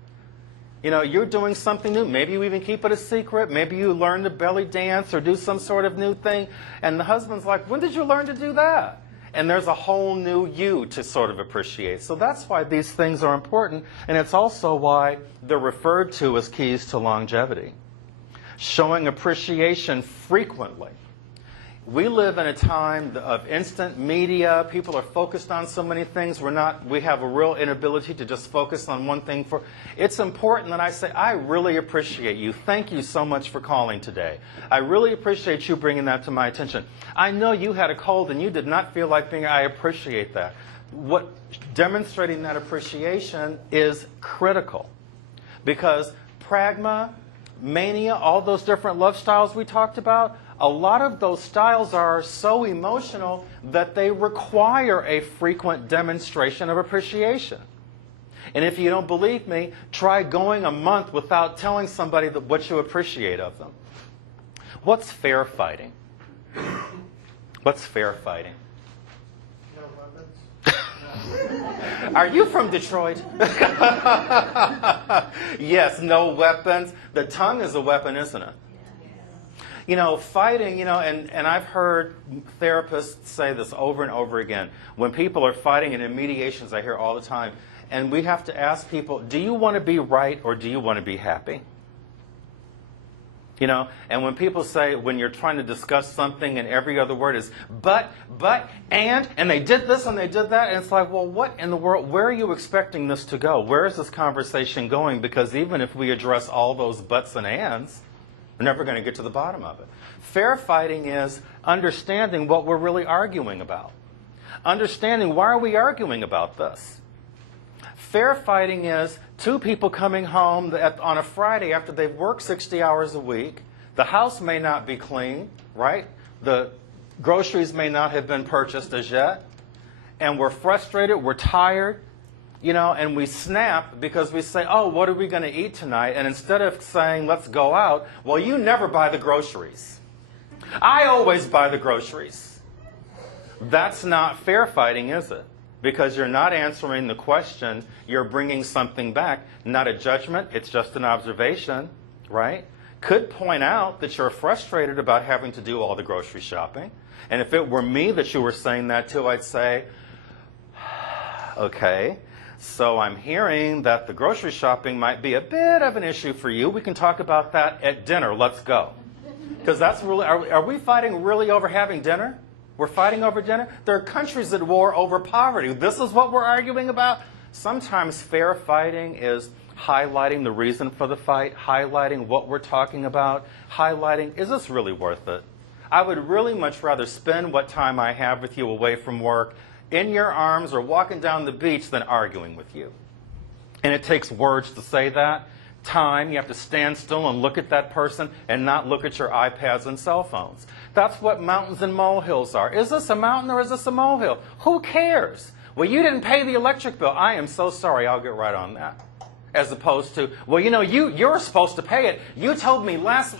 You know, you're doing something new. Maybe you even keep it a secret. Maybe you learn to belly dance or do some sort of new thing. And the husband's like, when did you learn to do that? And there's a whole new you to sort of appreciate. So that's why these things are important. And it's also why they're referred to as keys to longevity. Showing appreciation frequently. We live in a time of instant media. People are focused on so many things. We have a real inability to just focus on one thing. It's important that I say, I really appreciate you. Thank you so much for calling today. I really appreciate you bringing that to my attention. I know you had a cold and you did not feel like being, I appreciate that. Demonstrating that appreciation is critical. Because pragma, mania, all those different love styles we talked about, a lot of those styles are so emotional that they require a frequent demonstration of appreciation. And if you don't believe me, try going a month without telling somebody what you appreciate of them. What's fair fighting? What's fair fighting? No weapons. Are you from Detroit? Yes, no weapons. The tongue is a weapon, isn't it? You know, fighting, you know, and I've heard therapists say this over and over again. When people are fighting, and in mediations I hear all the time, and we have to ask people, do you want to be right or do you want to be happy? You know, and when people say, when you're trying to discuss something and every other word is but, and they did this and they did that, and it's like, well, what in the world, where are you expecting this to go? Where is this conversation going? Because even if we address all those buts and ands, we're never going to get to the bottom of it. Fair fighting is understanding what we're really arguing about. Understanding, why are we arguing about this? Fair fighting is two people coming home on a Friday after they've worked 60 hours a week. The house may not be clean, right? The groceries may not have been purchased as yet. And we're frustrated, we're tired. You know, and we snap because we say, oh, what are we going to eat tonight? And instead of saying, let's go out, well, you never buy the groceries. I always buy the groceries. That's not fair fighting, is it? because you're not answering the question. You're bringing something back, not a judgment. It's just an observation, right? Could point out that you're frustrated about having to do all the grocery shopping. And if it were me that you were saying that to, I'd say, okay, so I'm hearing that the grocery shopping might be a bit of an issue for you. We can talk about that at dinner. Let's go. Because that's really, are we fighting really over having dinner? We're fighting over dinner? There are countries at war over poverty. This is what we're arguing about? Sometimes fair fighting is highlighting the reason for the fight, highlighting what we're talking about, highlighting, is this really worth it? I would really much rather spend what time I have with you away from work in your arms or walking down the beach than arguing with you. And it takes words to say that. Time, you have to stand still and look at that person and not look at your iPads and cell phones. That's what mountains and molehills are. Is this a mountain or is this a molehill? Who cares? Well, you didn't pay the electric bill. I am so sorry. I'll get right on that. As opposed to, well, you know, you're supposed to pay it. You told me last.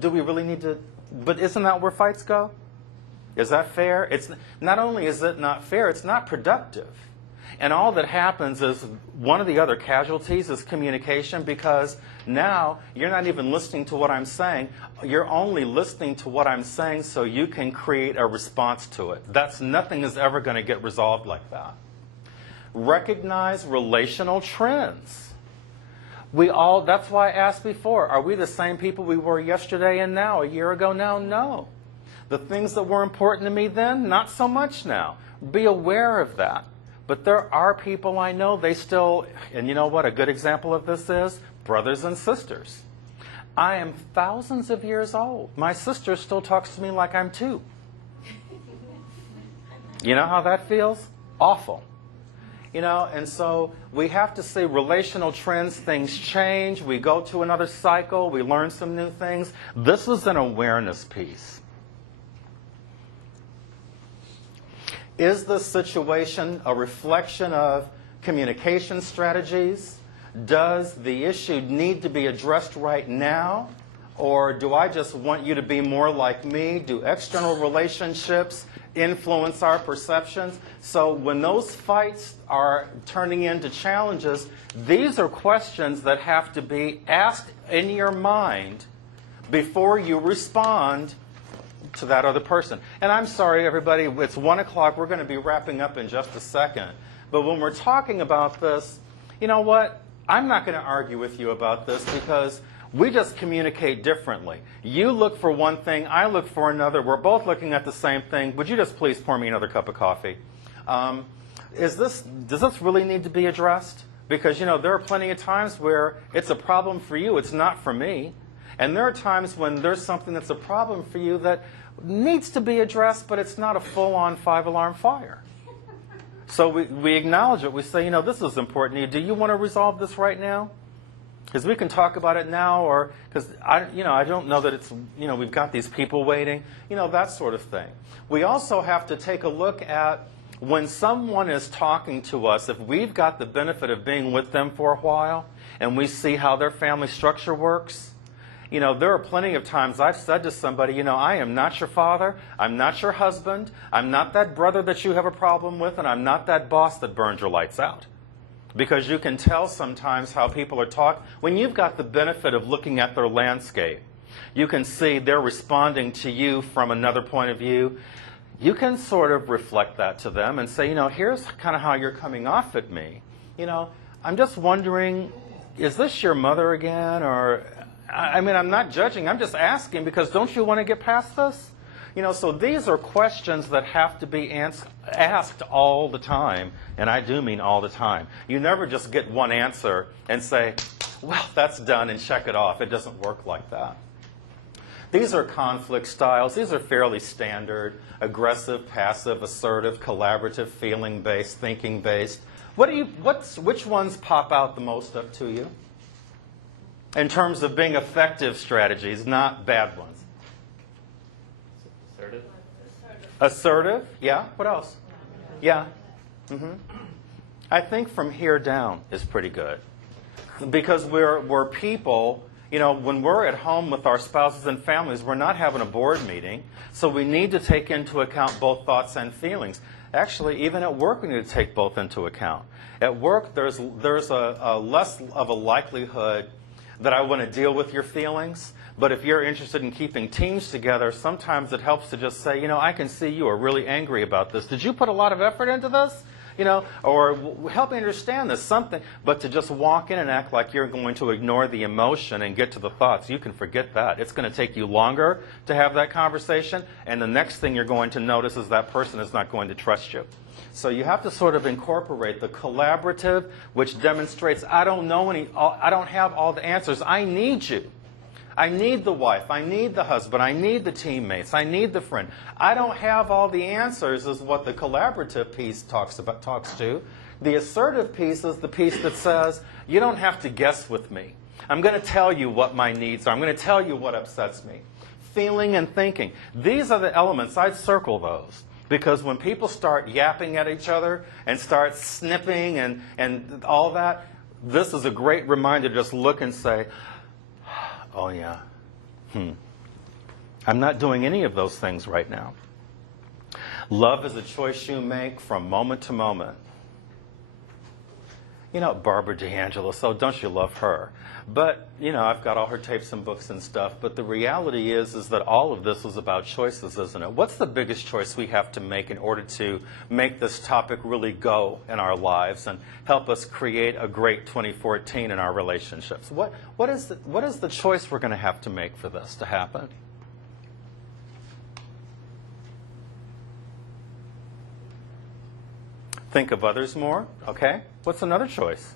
Do we really need to? But isn't that where fights go? Is that fair? It's not only is it not fair, it's not productive. And all that happens is one of the other casualties is communication, because now you're not even listening to what I'm saying. You're only listening to what I'm saying so you can create a response to it. Nothing is ever going to get resolved like that. Recognize relational trends. That's why I asked before, are we the same people we were yesterday and now, a year ago now? No. The things that were important to me then, not so much now. Be aware of that. But there are people I know, they still, and you know what a good example of this is? Brothers and sisters. I am thousands of years old. My sister still talks to me like I'm 2. You know how that feels? Awful. You know, and so we have to see relational trends. Things change. We go to another cycle. We learn some new things. This is an awareness piece. Is the situation a reflection of communication strategies? Does the issue need to be addressed right now? Or do I just want you to be more like me? Do external relationships influence our perceptions? So when those fights are turning into challenges, these are questions that have to be asked in your mind before you respond to that other person. And I'm sorry, everybody, it's 1 o'clock. We're going to be wrapping up in just a second. But when we're talking about this, you know what? I'm not going to argue with you about this because we just communicate differently. You look for one thing, I look for another. We're both looking at the same thing. Would you just please pour me another cup of coffee? Does this really need to be addressed? Because, you know, there are plenty of times where it's a problem for you, it's not for me. And there are times when there's something that's a problem for you that needs to be addressed, but it's not a full-on 5-alarm fire. So we acknowledge it. We say, you know, this is important to you. Do you want to resolve this right now? Because we can talk about it now, or because I don't know that it's, you know, we've got these people waiting, you know, that sort of thing. We also have to take a look at when someone is talking to us, if we've got the benefit of being with them for a while and we see how their family structure works. You know, there are plenty of times I've said to somebody, you know, I am not your father, I'm not your husband, I'm not that brother that you have a problem with, and I'm not that boss that burned your lights out. Because you can tell sometimes how people are talking. When you've got the benefit of looking at their landscape, you can see they're responding to you from another point of view. You can sort of reflect that to them and say, you know, here's kind of how you're coming off at me. You know, I'm just wondering, is this your mother again? Or, I mean, I'm not judging, I'm just asking because don't you want to get past this? You know, so these are questions that have to be asked all the time, and I do mean all the time. You never just get one answer and say, well, that's done and check it off. It doesn't work like that. These are conflict styles. These are fairly standard: aggressive, passive, assertive, collaborative, feeling-based, thinking-based. Which ones pop out the most up to you? In terms of being effective strategies, not bad ones. Assertive. Assertive, yeah. What else? Yeah. I think from here down is pretty good. Because we're people, you know, when we're at home with our spouses and families, we're not having a board meeting, so we need to take into account both thoughts and feelings. Actually, even at work, we need to take both into account. At work, there's a less of a likelihood that I want to deal with your feelings. But if you're interested in keeping teams together, sometimes it helps to just say, I can see you are really angry about this. Did you put a lot of effort into this? Or help me understand this, something. But to just walk in and act like you're going to ignore the emotion and get to the thoughts, you can forget that. It's going to take you longer to have that conversation, and the next thing you're going to notice is that person is not going to trust you. So you have to sort of incorporate the collaborative, which demonstrates I don't have all the answers. I need you. I need the wife. I need the husband. I need the teammates. I need the friend. I don't have all the answers is what the collaborative piece talks to. The assertive piece is the piece that says, you don't have to guess with me. I'm going to tell you what my needs are. I'm going to tell you what upsets me. Feeling and thinking. These are the elements. I'd circle those. Because when people start yapping at each other and start snipping and all that, this is a great reminder to just look and say, oh, yeah. I'm not doing any of those things right now. Love is a choice you make from moment to moment. Barbara D'Angelo, so don't you love her? But, I've got all her tapes and books and stuff. But the reality is that all of this is about choices, isn't it? What's the biggest choice we have to make in order to make this topic really go in our lives and help us create a great 2014 in our relationships? What is the choice we're going to have to make for this to happen? Think of others more, okay? What's another choice?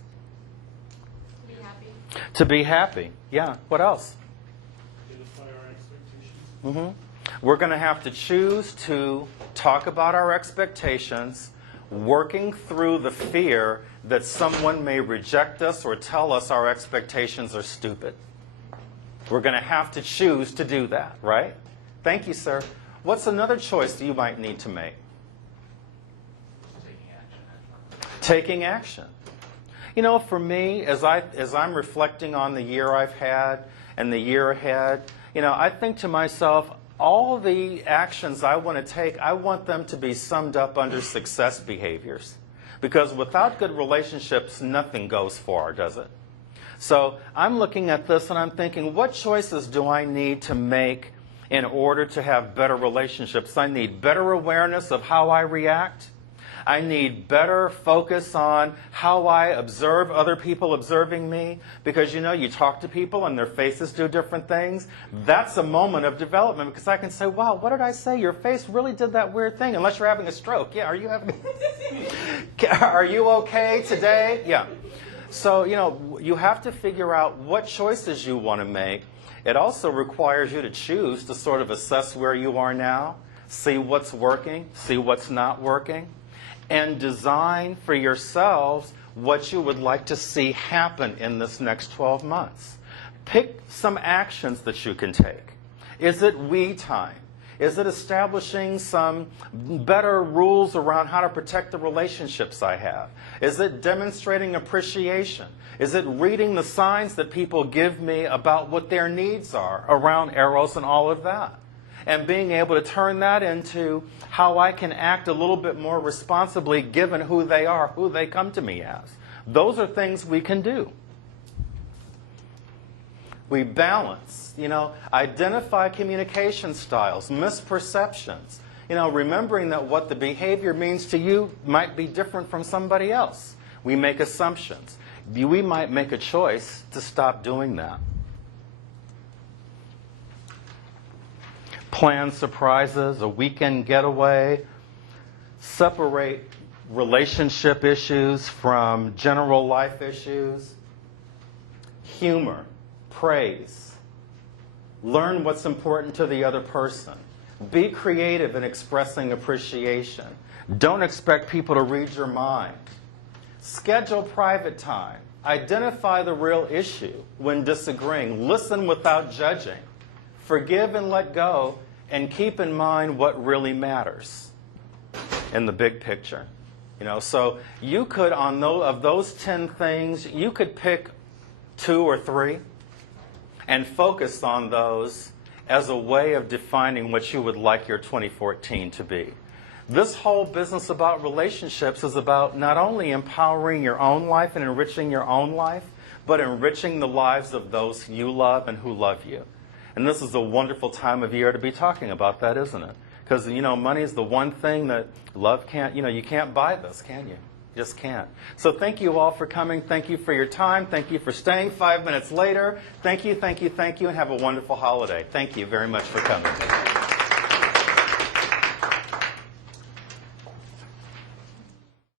To be happy. To be happy. Yeah. What else? Identify our expectations. We're going to have to choose to talk about our expectations, working through the fear that someone may reject us or tell us our expectations are stupid. We're going to have to choose to do that, right? Thank you, sir. What's another choice that you might need to make? Taking action. For me, as I'm reflecting on the year I've had and the year ahead, I think to myself, all the actions I want to take, I want them to be summed up under success behaviors. Because without good relationships, nothing goes far, does it? So I'm looking at this and I'm thinking, what choices do I need to make in order to have better relationships? I need better awareness of how I react. I need better focus on how I observe other people observing me. Because, you talk to people and their faces do different things. That's a moment of development because I can say, wow, what did I say? Your face really did that weird thing. Unless you're having a stroke. Yeah, are you okay today? Yeah. So, you have to figure out what choices you want to make. It also requires you to choose to sort of assess where you are now, see what's working, see what's not working, and design for yourselves what you would like to see happen in this next 12 months. Pick some actions that you can take. Is it we time? Is it establishing some better rules around how to protect the relationships I have? Is it demonstrating appreciation? Is it reading the signs that people give me about what their needs are around Eros and all of that? And being able to turn that into how I can act a little bit more responsibly given who they are, who they come to me as. Those are things we can do. We balance, identify communication styles, misperceptions. Remembering that what the behavior means to you might be different from somebody else. We make assumptions. We might make a choice to stop doing that. Plan surprises, a weekend getaway, separate relationship issues from general life issues, humor, praise, learn what's important to the other person, be creative in expressing appreciation, don't expect people to read your mind, schedule private time, identify the real issue when disagreeing, listen without judging, forgive and let go, and keep in mind what really matters in the big picture. So you could, of those 10 things, you could pick 2 or 3 and focus on those as a way of defining what you would like your 2014 to be. This whole business about relationships is about not only empowering your own life and enriching your own life, but enriching the lives of those you love and who love you. And this is a wonderful time of year to be talking about that, isn't it? Because, money is the one thing that love can't, you can't buy this, can you? You just can't. So thank you all for coming. Thank you for your time. Thank you for staying 5 minutes later. Thank you, and have a wonderful holiday. Thank you very much for coming.